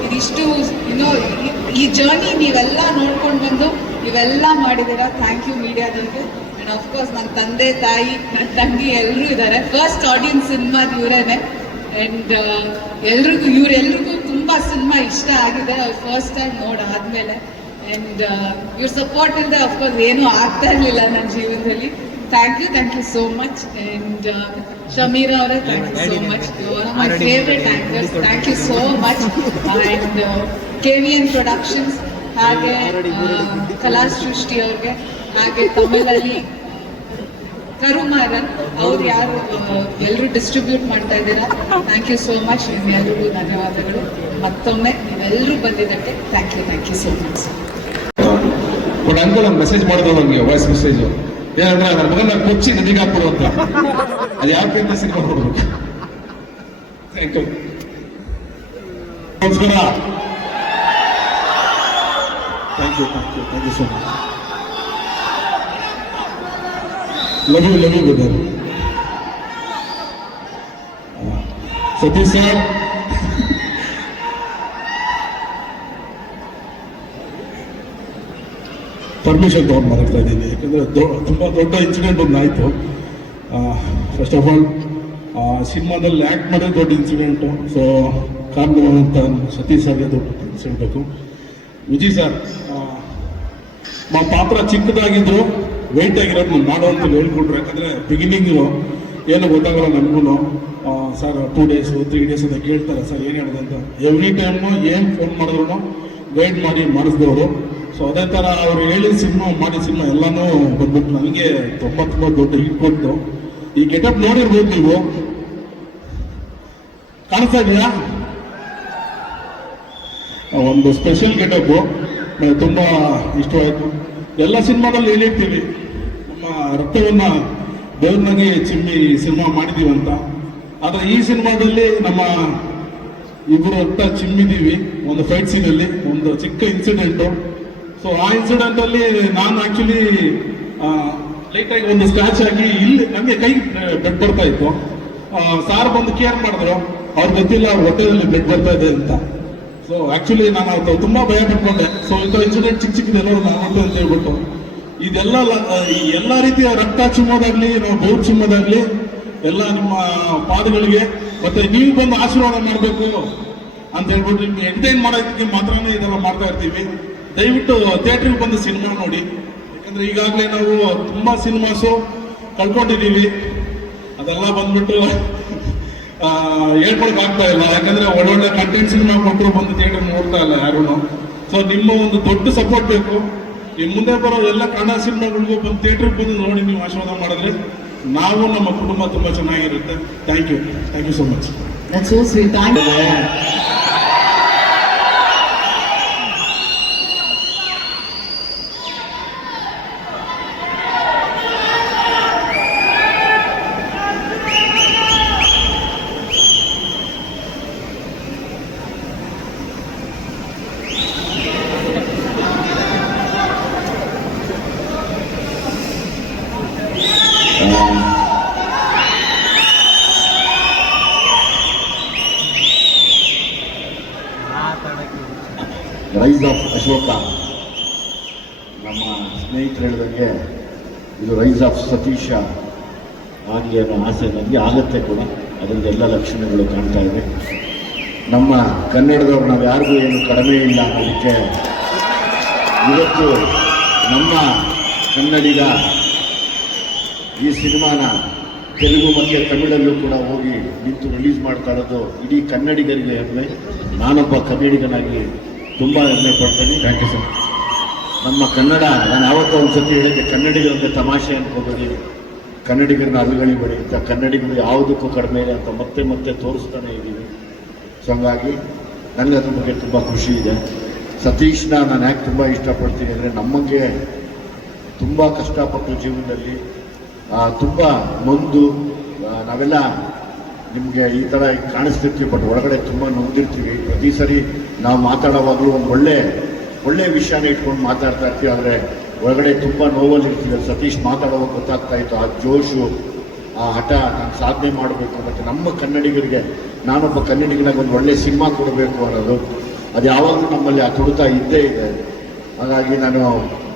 ಇದಿಷ್ಟು ಈ ಜರ್ನಿ ನೀವೆಲ್ಲ ನೋಡ್ಕೊಂಡು ಬಂದು ನೀವೆಲ್ಲ ಮಾಡಿದ್ದೀರಾ. ಥ್ಯಾಂಕ್ ಯು ಮೀಡಿಯಾದವ್ರಿಗೆ. ಆ್ಯಂಡ್ ಆಫ್ಕೋರ್ಸ್ ನನ್ನ ತಂದೆ ತಾಯಿ, ನನ್ನ ತಂಗಿ ಎಲ್ಲರೂ ಇದ್ದಾರೆ. ಫಸ್ಟ್ ಆಡಿಯನ್ಸ್ ಸಿನಿಮಾದ ಇವರೇನೆ. ಆ್ಯಂಡ್ ಇವರೆಲ್ರಿಗೂ ತುಂಬ ಸಿನಿಮಾ ಇಷ್ಟ ಆಗಿದೆ ಅವ್ರು ಫಸ್ಟ್ ಟೈಮ್ ನೋಡಾದ್ಮೇಲೆ. ಆ್ಯಂಡ್ ಇವ್ರ ಸಪೋರ್ಟ್ ಇಲ್ಲದೆ ಅಫ್ಕೋರ್ಸ್ ಏನೂ ಆಗ್ತಾ ಇರಲಿಲ್ಲ ನನ್ನ ಜೀವನದಲ್ಲಿ. Thank you so much. And Shamira ಅವರೇ thank you so much, one of my favourite actors. Thank you so much. And KVN productions, ಹಾಗೆ ಕಲಾ ಸೃಷ್ಟಿ ಅವ್ರಿಗೆ, ಹಾಗೆ ತಮಿಳಲ್ಲಿ ಕರುಮಾರನ್ ಅವ್ರು ಯಾರು ಎಲ್ಲರೂ ಡಿಸ್ಟ್ರಿಬ್ಯೂಟ್ ಮಾಡ್ತಾ ಇದ್ದೀರಾ. Thank you so much. ನಿಮ್ಮೆಲ್ಲರಿಗೂ ಧನ್ಯವಾದಗಳು ಮತ್ತೊಮ್ಮೆ. ನೀವೆಲ್ಲರೂ ಬಂದಿದ್ದಕ್ಕೆ thank you so much. But uncle ಒಂದು ಮೆಸೇಜ್ ಮಾಡಿದ್ರು ನನಗೆ, ವಾಯ್ಸ್ ಮೆಸೇಜು ಏನಂದ್ರೆ ನನ್ನ ಮಗನ ಕೊಚ್ಚಿ ನದಿಗೆ ಹಾಕ್ಬಿಡು ಅಂತ. ಅದು ಯಾಕೆ ಅಂತ ಸಿನಿಮಾ ಕೊಡ್ಬೇಕು. Thank you. ನಮಸ್ಕಾರ. Thank you so much. Love you brother. Satish sir, permission ತಗೊಂಡು ಮಾತಾಡ್ತಾ ಇದ್ದೀನಿ. ಯಾಕಂದರೆ ತುಂಬ ದೊಡ್ಡ ಇನ್ಸಿಡೆಂಟ್ ಒಂದು ಆಯಿತು. ಫಸ್ಟ್ ಆಫ್ ಆಲ್ ಸಿನಿಮಾದಲ್ಲಿ ಆ್ಯಕ್ಟ್ ಮಾಡೋದು ದೊಡ್ಡ ಇನ್ಸಿಡೆಂಟು. ಸೊ ಕಾರಣವಂತ ಸತೀಶ್ ಸರ್ಗೆ ದೊಡ್ಡ ಇನ್ಸಿಡೆಂಟು. ವಿಜಯ್ ಸರ್ మా ಪಾತ್ರ ಚಿಕ್ಕದಾಗಿದ್ರು ವೆಯ್ಟ್ ಆಗಿರೋದು ಮಾಡೋ ಅಂತ ಹೇಳ್ಕೊಟ್ರು. ಯಾಕಂದರೆ ಬಿಗಿನಿಂಗು ಏನೂ ಗೊತ್ತಾಗಲ್ಲ ನನಗೂ. ಸರ್ 2 days 3 days ಅಂತ ಕೇಳ್ತಾರೆ, ಸರ್ ಏನು ಹೇಳಿದೆ ಅಂತ. ಎವ್ರಿ ಟೈಮು ಏನು ಫೋನ್ ಮಾಡಿದ್ರು ಗೈಡ್ ಮಾಡಿ ಮಾಡಿಸಿದವರು. ಸೊ ಅದೇ ಥರ ಅವ್ರು ಹೇಳಿದ ಸಿನಿಮಾ ಎಲ್ಲನೂ ಬಂದ್ಬಿಟ್ಟು ನನಗೆ ತುಂಬ ದೊಡ್ಡ ಹಿಟ್ ಕೊಟ್ಟು. ಈ ಗೆಟಪ್ ನೋಡಿರ್ಬೋದು ನೀವು, ಕಾಣಿಸ್ತಾ ಇದೆಯಾ? ಒಂದು ಸ್ಪೆಷಲ್ ಗೆಟಪ್ಪು ತುಂಬ ಇಷ್ಟವಾಯಿತು. ಎಲ್ಲ ಸಿನಿಮಾದಲ್ಲಿ ಹೇಳಿರ್ತೀವಿ ನಮ್ಮ ರಕ್ತವನ್ನು ದೇವ್ರನ್ನಾಗಿ ಚಿಮ್ಮಿ ಸಿನಿಮಾ ಮಾಡಿದ್ದೀವಂತ. ಆದರೆ ಈ ಸಿನಿಮಾದಲ್ಲಿ ನಮ್ಮ ಇಬ್ಬರು ರಕ್ತ ಚಿಮ್ಮಿದ್ದೀವಿ ಒಂದು ಫೈಟ್ ಸೀನಲ್ಲಿ, ಒಂದು ಚಿಕ್ಕ ಇನ್ಸಿಡೆಂಟು. ಸೊ ಆ ಇನ್ಸಿಡೆಂಟಲ್ಲಿ ನಾನು ಆ್ಯಕ್ಚುಲಿ ಲೈಟಾಗಿ ಒಂದು ಸ್ಕ್ರಾಚ್ ಆಗಿ ಇಲ್ಲಿ ನನಗೆ ಕೈ ಬ್ಲಡ್ ಬರ್ತಾ ಇತ್ತು. ಸಾರ್ ಬಂದು ಕೇರ್ ಮಾಡಿದ್ರು, ಅವ್ರಿಗೆ ಗೊತ್ತಿಲ್ಲ ಅವ್ರ ಹೊಟ್ಟೆಯಲ್ಲಿ ಬ್ಲಡ್ ಬರ್ತಾ ಇದೆ ಅಂತ. ಸೊ ಆ್ಯಕ್ಚುಲಿ ನಾನು ಅವ್ರು ತುಂಬ ಭಯ ಪಟ್ಕೊಂಡೆ. ಸೊ ಇಂಥ ಇನ್ಸಿಡೆಂಟ್ ಚಿಕ್ಕದೆಲ್ಲ ನಾನು ಅಂತ ಹೇಳ್ಬಿಟ್ಟು ಎಲ್ಲ ರೀತಿಯ ರಕ್ತ ಚಿಮ್ಮೋದಾಗ್ಲಿ, ನಾವು ಬೆವರು ಚಿಮ್ಮೋದಾಗ್ಲಿ ಎಲ್ಲ ನಿಮ್ಮ ಪಾದಗಳಿಗೆ, ಮತ್ತೆ ನೀವು ಬಂದು ಆಶೀರ್ವಾದ ಮಾಡಬೇಕು ಅಂತ ಹೇಳ್ಬಿಟ್ಟು ನಿಮ್ಗೆ ಎಂಟರ್ಟೈನ್ ಮಾಡೋದಕ್ಕೆ ಮಾತ್ರನೇ ಇದೆಲ್ಲ ಮಾಡ್ತಾ ಇರ್ತೀವಿ. ದಯವಿಟ್ಟು ಥಿಯೇಟ್ರಿಗೆ ಬಂದು ಸಿನಿಮಾ ನೋಡಿ. ಯಾಕಂದ್ರೆ ಈಗಾಗಲೇ ನಾವು ತುಂಬ ಸಿನಿಮಾಸು ಕಳ್ಕೊಂಡಿದ್ದೀವಿ. ಅದೆಲ್ಲ ಬಂದ್ಬಿಟ್ಟು ಹೇಳ್ಕೊಳಕ್ ಆಗ್ತಾ ಇಲ್ಲ. ಯಾಕಂದ್ರೆ ಒಳ್ಳೊಳ್ಳೆ ಕಂಟೆಂಟ್ ಸಿನಿಮಾ ಕೊಟ್ಟರು ಬಂದು ಥಿಯೇಟರ್ ನೋಡ್ತಾ ಇಲ್ಲ ಯಾರು. ಸೊ ನಿಮ್ಮ ಒಂದು ದೊಡ್ಡ ಸಪೋರ್ಟ್ ಬೇಕು. ಈ ಮುಂದೆ ಬರೋ ಎಲ್ಲ ಕನ್ನಡ ಸಿನಿಮಾಗಳಿಗೂ ಬಂದು ಥಿಯೇಟರ್ಗೆ ಬಂದು ನೋಡಿ ನೀವು ಆಶೀರ್ವಾದ ಮಾಡಿದ್ರೆ ನಾವು ನಮ್ಮ ಕುಟುಂಬ ತುಂಬ ಚೆನ್ನಾಗಿರುತ್ತೆ. Thank you so much. That's so sweet. Thank you. Rise of Ashoka, ನಮ್ಮ ಸ್ನೇಹಿತರು ಹೇಳಿದಂಗೆ ಇದು ರೈಸ್ ಆಫ್ ಸತೀಶ ಆಗಲಿ ಅನ್ನೋ ಆಸೆ ನನಗೆ ಆಗುತ್ತೆ ಕೂಡ. ಅದರಿಂದ ಎಲ್ಲ ಲಕ್ಷಣಗಳು ಕಾಣ್ತಾ ಇದೆ. ನಮ್ಮ ಕನ್ನಡದವ್ರು ನಾವು ಯಾರಿಗೂ ಏನು ಕಡಿಮೆ ಇಲ್ಲ ಅನ್ನೋದಕ್ಕೆ ಇವತ್ತು ನಮ್ಮ ಕನ್ನಡಿಗ ಈ ಸಿನಿಮಾನ ತೆಲುಗು ಮತ್ತು ತಮಿಳಲ್ಲೂ ಕೂಡ ಹೋಗಿ ನಿಂತು ರಿಲೀಸ್ ಮಾಡ್ತಾ ಇರೋದು ಇಡೀ ಕನ್ನಡಿಗರಿಗೆ ಹೆಮ್ಮೆ. ನಾನೊಬ್ಬ ಕನ್ನಡಿಗನಾಗಿ ತುಂಬ ಹೆಮ್ಮೆ ಪಡ್ತೀನಿ. Thank you sir. ನಮ್ಮ ಕನ್ನಡ, ನಾನು ಯಾವತ್ತೂ ಒಂದು ಸತಿ ಹೇಳಿದ್ದೆ, ಕನ್ನಡಿಗರಂತೆ ತಮಾಷೆ ಅನ್ಕೋಬೇಡಿ, ಕನ್ನಡಿಗರನ್ನ ಅಲುಗಳಿಬೇಡಿ ಅಂತ. ಕನ್ನಡಿಗರು ಯಾವುದಕ್ಕೂ ಕಡಿಮೆ ಇಲ್ಲ ಅಂತ ಮತ್ತೆ ಮತ್ತೆ ತೋರಿಸ್ತಾನೆ ಇದ್ದೀವಿ. ಸೊ ಹಂಗಾಗಿ ನನಗೆ ಅದ್ರ ಬಗ್ಗೆ ತುಂಬ ಖುಷಿ ಇದೆ. ಸತೀಶ್ನ ನಾನು ಯಾಕೆ ತುಂಬ ಇಷ್ಟಪಡ್ತೀನಿ ಅಂದರೆ, ನಮಗೆ ತುಂಬ ಕಷ್ಟಪಟ್ಟು ಜೀವನದಲ್ಲಿ ತುಂಬ ನೊಂದು ನಾವೆಲ್ಲ ನಿಮಗೆ ಈ ಥರ ಕಾಣಿಸ್ತಿರ್ತೀವಿ, ಬಟ್ ಒಳಗಡೆ ತುಂಬ ನೊಂದಿರ್ತೀವಿ. ಪ್ರತಿ ಸರಿ ನಾವು ಮಾತಾಡೋವಾಗಲೂ ಒಂದು ಒಳ್ಳೆ ವಿಷಯನ ಇಟ್ಕೊಂಡು ಮಾತಾಡ್ತಾ ಇರ್ತೀವಿ, ಆದರೆ ಒಳಗಡೆ ತುಂಬ ನೋವಲ್ಲಿ ಇರ್ತೀವಿ. ಸತೀಶ್ ಮಾತಾಡುವಾಗ ಗೊತ್ತಾಗ್ತಾ ಇತ್ತು ಆ ಜೋಶು, ಆ ಹಠ, ನಾನು ಸಾಧನೆ ಮಾಡಬೇಕು ಮತ್ತು ನಮ್ಮ ಕನ್ನಡಿಗರಿಗೆ, ನಾನೊಬ್ಬ ಕನ್ನಡಿಗನಾಗ ಒಂದು ಒಳ್ಳೆ ಸಿನಿಮಾ ಕೊಡಬೇಕು ಅನ್ನೋದು ಅದು ಯಾವಾಗಲೂ ನಮ್ಮಲ್ಲಿ ಆ ತುಡಿತ ಇದ್ದೇ ಇದೆ. ಹಾಗಾಗಿ ನಾನು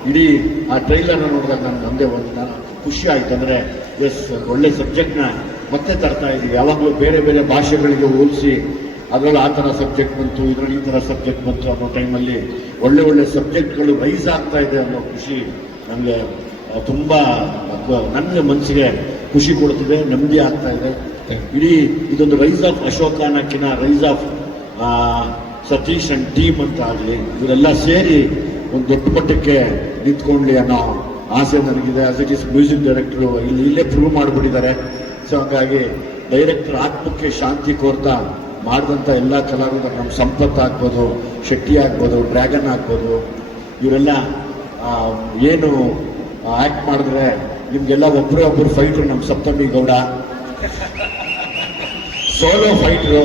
ಇಡೀ ಆ ಟ್ರೈಲರ್ನ ನೋಡಿದಾಗ ನನಗೆ ಒಂದು ಖುಷಿ ಆಯಿತು. ಅಂದರೆ ಎಸ್, ಒಳ್ಳೆ ಸಬ್ಜೆಕ್ಟ್ನ ಮತ್ತೆ ತರ್ತಾ ಇದ್ದೀವಿ. ಯಾವಾಗಲೂ ಬೇರೆ ಬೇರೆ ಭಾಷೆಗಳಿಗೆ ಹೋಲಿಸಿ ಅದರಲ್ಲಿ ಆ ಥರ ಸಬ್ಜೆಕ್ಟ್ ಬಂತು, ಇದರಲ್ಲಿ ಈ ಥರ ಸಬ್ಜೆಕ್ಟ್ ಬಂತು ಅನ್ನೋ ಟೈಮಲ್ಲಿ ಒಳ್ಳೆ ಸಬ್ಜೆಕ್ಟ್ಗಳು ರೈಸ್ ಆಗ್ತಾ ಇದೆ ಅನ್ನೋ ಖುಷಿ ನನಗೆ ತುಂಬ, ನನ್ನ ಮನಸ್ಸಿಗೆ ಖುಷಿ ಕೊಡ್ತಿದೆ, ನೆಮ್ಮದಿ ಆಗ್ತಾ ಇದೆ. ಇಡೀ ಇದೊಂದು ರೈಸ್ ಆಫ್ ಅಶೋಕ ಅನ್ನೋಕ್ಕಿಂತ rise of Satish and team ಅಂತ ಆಗಲಿ, ಇವರೆಲ್ಲ ಸೇರಿ ಒಂದು ದೊಡ್ಡ ಮಟ್ಟಕ್ಕೆ ನಿಂತ್ಕೊಳ್ಳಿ ಅನ್ನೋ ಆಸೆ ನನಗಿದೆ. As it is music director ಇಲ್ಲೇ ಪ್ರೂವ್ ಮಾಡಿಬಿಟ್ಟಿದ್ದಾರೆ. ಸೊ ಹಾಗಾಗಿ ಡೈರೆಕ್ಟರ್ ಆತ್ಮಕ್ಕೆ ಶಾಂತಿ ಕೋರ್ತಾ ಮಾಡಿದಂಥ ಎಲ್ಲ ಕಲಾವಿದರು, ನಮ್ಮ ಸಂಪತ್ ಆಗ್ಬೋದು, ಶೆಟ್ಟಿ ಆಗ್ಬೋದು, ಡ್ರ್ಯಾಗನ್ ಆಗ್ಬೋದು, ಇವರೆಲ್ಲ ಏನು ಆ್ಯಕ್ಟ್ ಮಾಡಿದ್ರೆ ನಿಮಗೆಲ್ಲ ಒಬ್ಬರು ಫೈಟ್ರು. ನಮ್ಮ ಸಪ್ತಮಿ ಗೌಡ ಸೋಲೋ ಫೈಟ್ರು.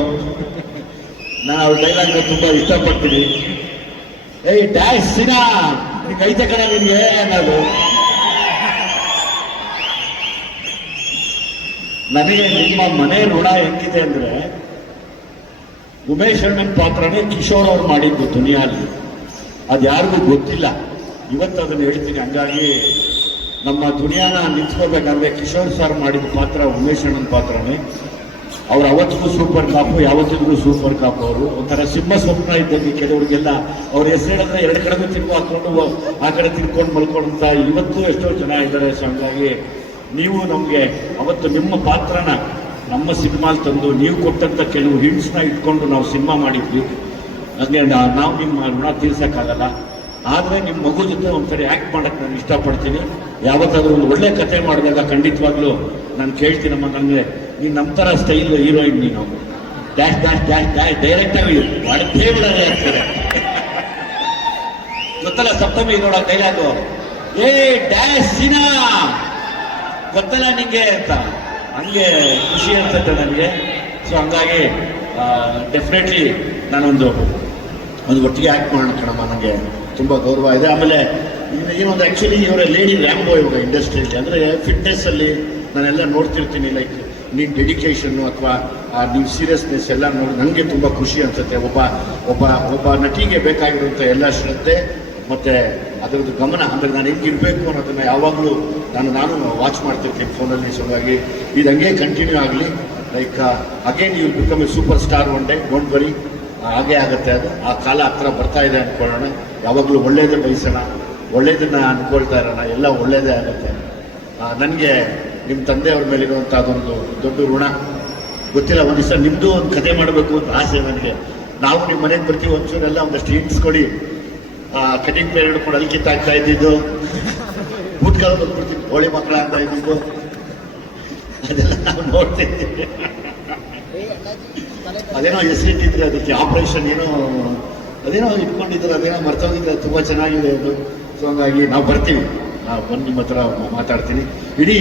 ನಾನು ಅವ್ರ ಡೈಲಾಗ್ನ ತುಂಬ ಇಷ್ಟಪಡ್ತೀನಿ. ಏಯ್ ಡ್ಯಾಶ್ ಸಿನಾ, ನಿಮ್ಗೆ ಐತೆ ಕಣ ನಿನಗೆ ಅನ್ನೋದು. ನನಗೆ ನಿಮ್ಮ ಮನೆ ಋಣ ಹೆಂಗಿದೆ ಅಂದರೆ, ಉಮೇಶ್ ಅಣ್ಣನ ಪಾತ್ರನೇ ಕಿಶೋರ್ ಅವ್ರು ಮಾಡಿದ್ದು ದುನಿಯಲ್ಲಿ, ಅದು ಯಾರಿಗೂ ಗೊತ್ತಿಲ್ಲ. ಇವತ್ತು ಅದನ್ನು ಹೇಳ್ತೀನಿ. ಹಂಗಾಗಿ ನಮ್ಮ ದುನಿಯಾನ ನಿಂತ್ಕೋಬೇಕಾದ್ರೆ ಕಿಶೋರ್ ಸರ್ ಮಾಡಿದ ಪಾತ್ರ ಉಮೇಶ್ ಅಣ್ಣನ ಪಾತ್ರನೇ. ಅವ್ರು ಅವತ್ತಿಗೂ ಸೂಪರ್ ಕಾಪು, ಯಾವತ್ತಿಗೂ ಸೂಪರ್ ಕಾಪು. ಅವರು ಒಂಥರ ಸಿಂಹ ಸ್ವಪ್ನ ಇದ್ದಂಗೆ. ಕೆಲವರಿಗೆಲ್ಲ ಅವ್ರ ಹೆಸರು ಹೇಳಿದ್ರೆ ಎರಡು ಕಡೆಗೂ ತಿರ್ಗು ಹಾಕೊಂಡು ಆ ಕಡೆ ತಿರ್ಕೊಂಡು ಮಲ್ಕೊಂಡಂತ ಇವತ್ತು ಎಷ್ಟೋ ಜನ ಇದ್ದಾರೆ. ಸೊ ಹಂಗಾಗಿ ನೀವು ನಮಗೆ ಅವತ್ತು ನಿಮ್ಮ ಪಾತ್ರನ ನಮ್ಮ ಸಿನಿಮಾಲ್ ತಂದು ನೀವು ಕೊಟ್ಟಂಥ ಕೆಲವು ಹಿಂಟ್ಸ್ನ ಇಟ್ಕೊಂಡು ನಾವು ಸಿನಿಮಾ ಮಾಡಿದ್ವಿ. ಹಾಗೆ ನಾವು ನಿಮ್ಮ ಋಣ ತೀರ್ಸೋಕ್ಕಾಗಲ್ಲ. ಆದರೆ ನಿಮ್ಮ ಮಗು ಜೊತೆ ಒಂದ್ಸರಿ ಆ್ಯಕ್ಟ್ ಮಾಡೋಕ್ಕೆ ನಾನು ಇಷ್ಟಪಡ್ತೀನಿ. ಯಾವತ್ತಾದ್ರೂ ಒಂದು ಒಳ್ಳೆ ಕತೆ ಮಾಡಿದಾಗ ಖಂಡಿತವಾಗ್ಲೂ ನಾನು ಕೇಳ್ತೀನಮ್ಮ, ನನಗೆ ನೀನು ನಮ್ಮ ಥರ ಸ್ಟೈಲ್ ಹೀರೋಯಿನ್, ನೀನು ಡ್ಯಾಶ್ ಡ್ಯಾಶ್ ಡ್ಯಾಶ್ ಡ್ಯಾಶ್ ಡೈರೆಕ್ಟಾಗಿ ಮಾಡೇ ಬಿಡೋದೇ ಆಗ್ತದೆ. ಗೊತ್ತಲ್ಲ ಸಪ್ತಮಿ ನೋಡೋ ಡೈಲಾಗು, ಏ ಡ್ಯಾಶ್ ಸಿನಾ ಗೊತ್ತಲ್ಲ ನಿಂಗೆ ಅಂತ. ಹಂಗೆ ಖುಷಿ ಅನ್ಸುತ್ತೆ ನನಗೆ. ಸೊ ಹಂಗಾಗಿ ಡೆಫಿನೆಟ್ಲಿ ನಾನೊಂದು ಒಟ್ಟಿಗೆ ಆ್ಯಕ್ಟ್ ಮಾಡೋಣ ಕಣಮ್ಮ, ನನಗೆ ತುಂಬ ಗೌರವ ಇದೆ. ಆಮೇಲೆ ಏನೊಂದು ಆ್ಯಕ್ಚುಲಿ ಇವರ ಲೇಡಿ ರ್ಯಾಂಬೋ ಇವಾಗ ಇಂಡಸ್ಟ್ರಿಯಲ್ಲಿ, ಅಂದರೆ ಫಿಟ್ನೆಸ್ಸಲ್ಲಿ ನಾನೆಲ್ಲ ನೋಡ್ತಿರ್ತೀನಿ. ಲೈಕ್ ನೀನು ಡೆಡಿಕೇಶನ್ನು ಅಥವಾ ನೀವು ಸೀರಿಯಸ್ನೆಸ್ ಎಲ್ಲ ನೋಡಿ ನನಗೆ ತುಂಬ ಖುಷಿ ಅನಿಸುತ್ತೆ. ಒಬ್ಬ ನಟಿಗೆ ಬೇಕಾಗಿರುವಂಥ ಎಲ್ಲ ಶ್ರದ್ಧೆ ಮತ್ತು ಅದರದ್ದು ಗಮನ, ಅಂದರೆ ನಾನು ಹೆಂಗಿರಬೇಕು ಅನ್ನೋದನ್ನು ಯಾವಾಗಲೂ ನಾನು ವಾಚ್ ಮಾಡ್ತಿರ್ತೀನಿ ಫೋನಲ್ಲಿ. ಸೊ ಹಾಗಾಗಿ ಇದು ಹಂಗೆ ಕಂಟಿನ್ಯೂ ಆಗಲಿ. Like again you will become a super star one day, don't worry. ಹಾಗೇ ಆಗುತ್ತೆ. ಅದು ಆ ಕಾಲ ಹತ್ರ ಬರ್ತಾ ಇದೆ ಅಂದ್ಕೊಳ್ಳೋಣ. ಯಾವಾಗಲೂ ಒಳ್ಳೇದೇ ಬಯಸೋಣ, ಒಳ್ಳೇದನ್ನು ಅಂದ್ಕೊಳ್ತಾ ಇರೋಣ, ಎಲ್ಲ ಒಳ್ಳೇದೇ ಆಗುತ್ತೆ. ನನಗೆ ನಿಮ್ಮ ತಂದೆಯವ್ರ ಮೇಲಿರುವಂಥ ಅದೊಂದು ದೊಡ್ಡ ಋಣ. ಗೊತ್ತಿಲ್ಲ, ಒಂದು ದಿವಸ ನಿಮ್ಮದು ಒಂದು ಕತೆ ಮಾಡಬೇಕು ಅಂತ ಆಸೆ ನನಗೆ. ನಾವು ನಿಮ್ಮ ಮನೆಗೆ ಬರ್ತೀವಿ, ಒಂಚೂರೆಲ್ಲ ಒಂದಷ್ಟು ಹಿಂಟ್ಸ್ ಕೊಡಿ. ಕಟಿಂಗ್ ಪೇರಿಯಡ್ ಕೂಡ ಅಲ್ಲಿ ಕಿತ್ತಾಗ್ತಾ ಇದ್ದಿದ್ದು, ಬೂಟ್ಗಳು ಬಂದ್ಬಿಡ್ತೀವಿ, ಹೋಳಿ ಮಕ್ಕಳ ಅಂತ ಇದ್ದಿದ್ದು, ಅದೆಲ್ಲ ನಾವು ನೋಡ್ತಿದ್ದೀವಿ. ಅದೇನೋ ಹೆಸರಿಟ್ಟಿದ್ರೆ ಅದಕ್ಕೆ ಆಪರೇಷನ್ ಏನೋ ಅದೇನೋ ಇಟ್ಕೊಂಡಿದ್ರು, ಅದೇನೋ ಮರ್ತೋಗಿದ್ರೆ ತುಂಬ ಚೆನ್ನಾಗಿದೆ ಅದು. ಸೊ ಹಂಗಾಗಿ ನಾವು ಬರ್ತೀವಿ, ನಾವು ಬಂದು ನಿಮ್ಮ ಹತ್ರ ಮಾತಾಡ್ತೀನಿ. ಇಡೀ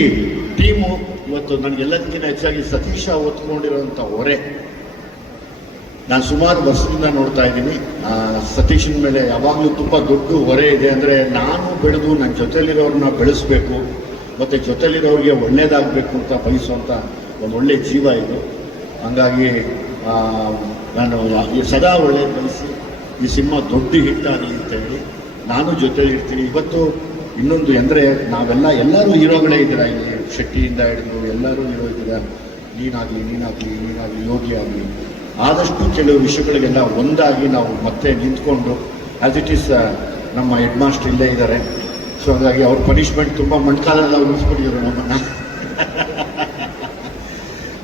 ಟೀಮು ಇವತ್ತು ನನಗೆಲ್ಲದಕ್ಕಿಂತ ಹೆಚ್ಚಾಗಿ ಸತೀಶ ಹೊತ್ಕೊಂಡಿರೋಂಥ ಹೊರೆ ನಾನು ಸುಮಾರು ವರ್ಷದಿಂದ ನೋಡ್ತಾ ಇದ್ದೀನಿ. ಸತೀಶನ ಮೇಲೆ ಯಾವಾಗಲೂ ತುಂಬ ದೊಡ್ಡ ಹೊರೆ ಇದೆ. ಅಂದರೆ ನಾನು ಬೆಳೆದು ನನ್ನ ಜೊತೆಲಿರೋರನ್ನ ಬೆಳೆಸಬೇಕು ಮತ್ತು ಜೊತೆಲಿರೋರಿಗೆ ಒಳ್ಳೇದಾಗಬೇಕು ಅಂತ ಬಯಸುವಂಥ ಒಂದು ಒಳ್ಳೆಯ ಜೀವ ಇದು. ಹಂಗಾಗಿ ನಾನು ಸದಾ ಒಳ್ಳೇದು ಬಯಸಿ ಈ ಸಿನಿಮಾ ದೊಡ್ಡ ಹಿಟ್ ಆಗಲಿ ಅಂತೇಳಿ ನಾನು ಜೊತೆಲಿ ಇರ್ತೀನಿ. ಇವತ್ತು ಇನ್ನೊಂದು ಅಂದರೆ ಎಲ್ಲರೂ ಹೀರೋಗಳೇ ಇದ್ದೀರಾ ಇಲ್ಲಿ, ಶೆಟ್ಟಿಯಿಂದ ಹಿಡಿದು ಎಲ್ಲರೂ ಹೀರೋ ಇದ್ದೀರಾ. ನೀನಾಗಲಿ ಯೋಗಿ ಆಗಲಿ ಆದಷ್ಟು ಕೆಲವು ವಿಷಯಗಳಿಗೆಲ್ಲ ಒಂದಾಗಿ ನಾವು ಮತ್ತೆ ನಿಂತ್ಕೊಂಡು ಆಸ್ ಇಟ್ ಈಸ್ ನಮ್ಮ ಹೆಡ್ ಮಾಸ್ಟರ್ ಇಲ್ಲೇ ಇದ್ದಾರೆ. ಸೊ ಹಾಗಾಗಿ ಅವ್ರ ಪನಿಷ್ಮೆಂಟ್ ತುಂಬ ಮಣ್ಕಾಲೆಲ್ಲ ಉಳಿಸ್ಬಿಟ್ಟಿದ್ರು ನಮ್ಮನ್ನು.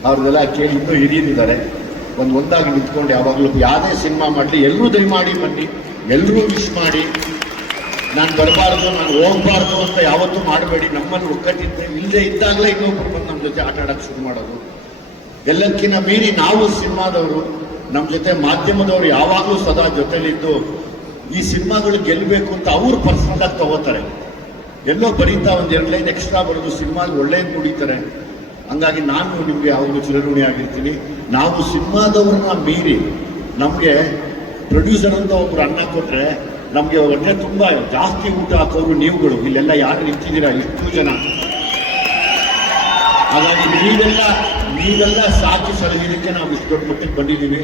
ಅವ್ರದ್ದೆಲ್ಲ ಕೇಳಿ ಇನ್ನೂ ಹಿರಿಯರಿದ್ದಾರೆ. ಒಂದಾಗಿ ನಿಂತ್ಕೊಂಡು ಯಾವಾಗಲೂ ಯಾವುದೇ ಸಿನಿಮಾ ಮಾಡಲಿ ಎಲ್ಲರೂ ದಯಮಾಡಿ ಬನ್ನಿ, ಎಲ್ಲರೂ ವಿಶ್ ಮಾಡಿ. ನಾನು ಬರಬಾರ್ದು, ನಾನು ಹೋಗಬಾರ್ದು ಅಂತ ಯಾವತ್ತೂ ಮಾಡಬೇಡಿ. ನಮ್ಮನ್ನು ಒಗ್ಗಟ್ಟಿದ್ದೆ ಇಲ್ಲದೆ ಇದ್ದಾಗಲೇ ಇನ್ನೊಬ್ರು ಬಂದು ನಮ್ಮ ಜೊತೆ ಆಟ ಆಡೋಕ್ಕೆ ಶುರು ಮಾಡೋದು. ಎಲ್ಲಕ್ಕಿಂತ ಮೀರಿ ನಾವು ಸಿನಿಮಾದವರು, ನಮ್ಮ ಜೊತೆ ಮಾಧ್ಯಮದವರು ಯಾವಾಗಲೂ ಸದಾ ಜೊತೆಲಿದ್ದು ಈ ಸಿನಿಮಾಗಳು ಗೆಲ್ಲಬೇಕು ಅಂತ ಅವ್ರು ಪರ್ಸನಲ್ ಆಗಿ ತಗೋತಾರೆ. ಎಲ್ಲೋ ಬರೀತಾ ಒಂದು 2 ಲೈನ್ ಎಕ್ಸ್ಟ್ರಾ ಬರೋದು ಸಿನಿಮಾಗೆ ಒಳ್ಳೇದು ನುಡಿತಾರೆ. ಹಂಗಾಗಿ ನಾನು ನಿಮಗೆ ಯಾವಾಗಲೂ ಚಿರಋಣಿ ಆಗಿರ್ತೀನಿ. ನಾವು ಸಿನಿಮಾದವ್ರನ್ನ ಮೀರಿ ನಮಗೆ ಪ್ರೊಡ್ಯೂಸರ್ ಅಂತ ಒಬ್ರು ಅನ್ನ ಕೊಟ್ಟರೆ ನಮಗೆ ಹೊಟ್ಟೆ ತುಂಬ ಜಾಸ್ತಿ ಊಟ ಹಾಕೋರು ನೀವುಗಳು. ಇಲ್ಲೆಲ್ಲ ಯಾರು ನಿಂತಿದ್ದೀರಾ ಇಷ್ಟು ಜನ. ಹಾಗಾಗಿ ನೀವೆಲ್ಲ ಸಾಕಿ ಸಲಹಿದಕ್ಕೆ ನಾವು ಇಷ್ಟು ದೊಡ್ಡ ಮಟ್ಟಿಗೆ ಬಂದಿದ್ದೀವಿ.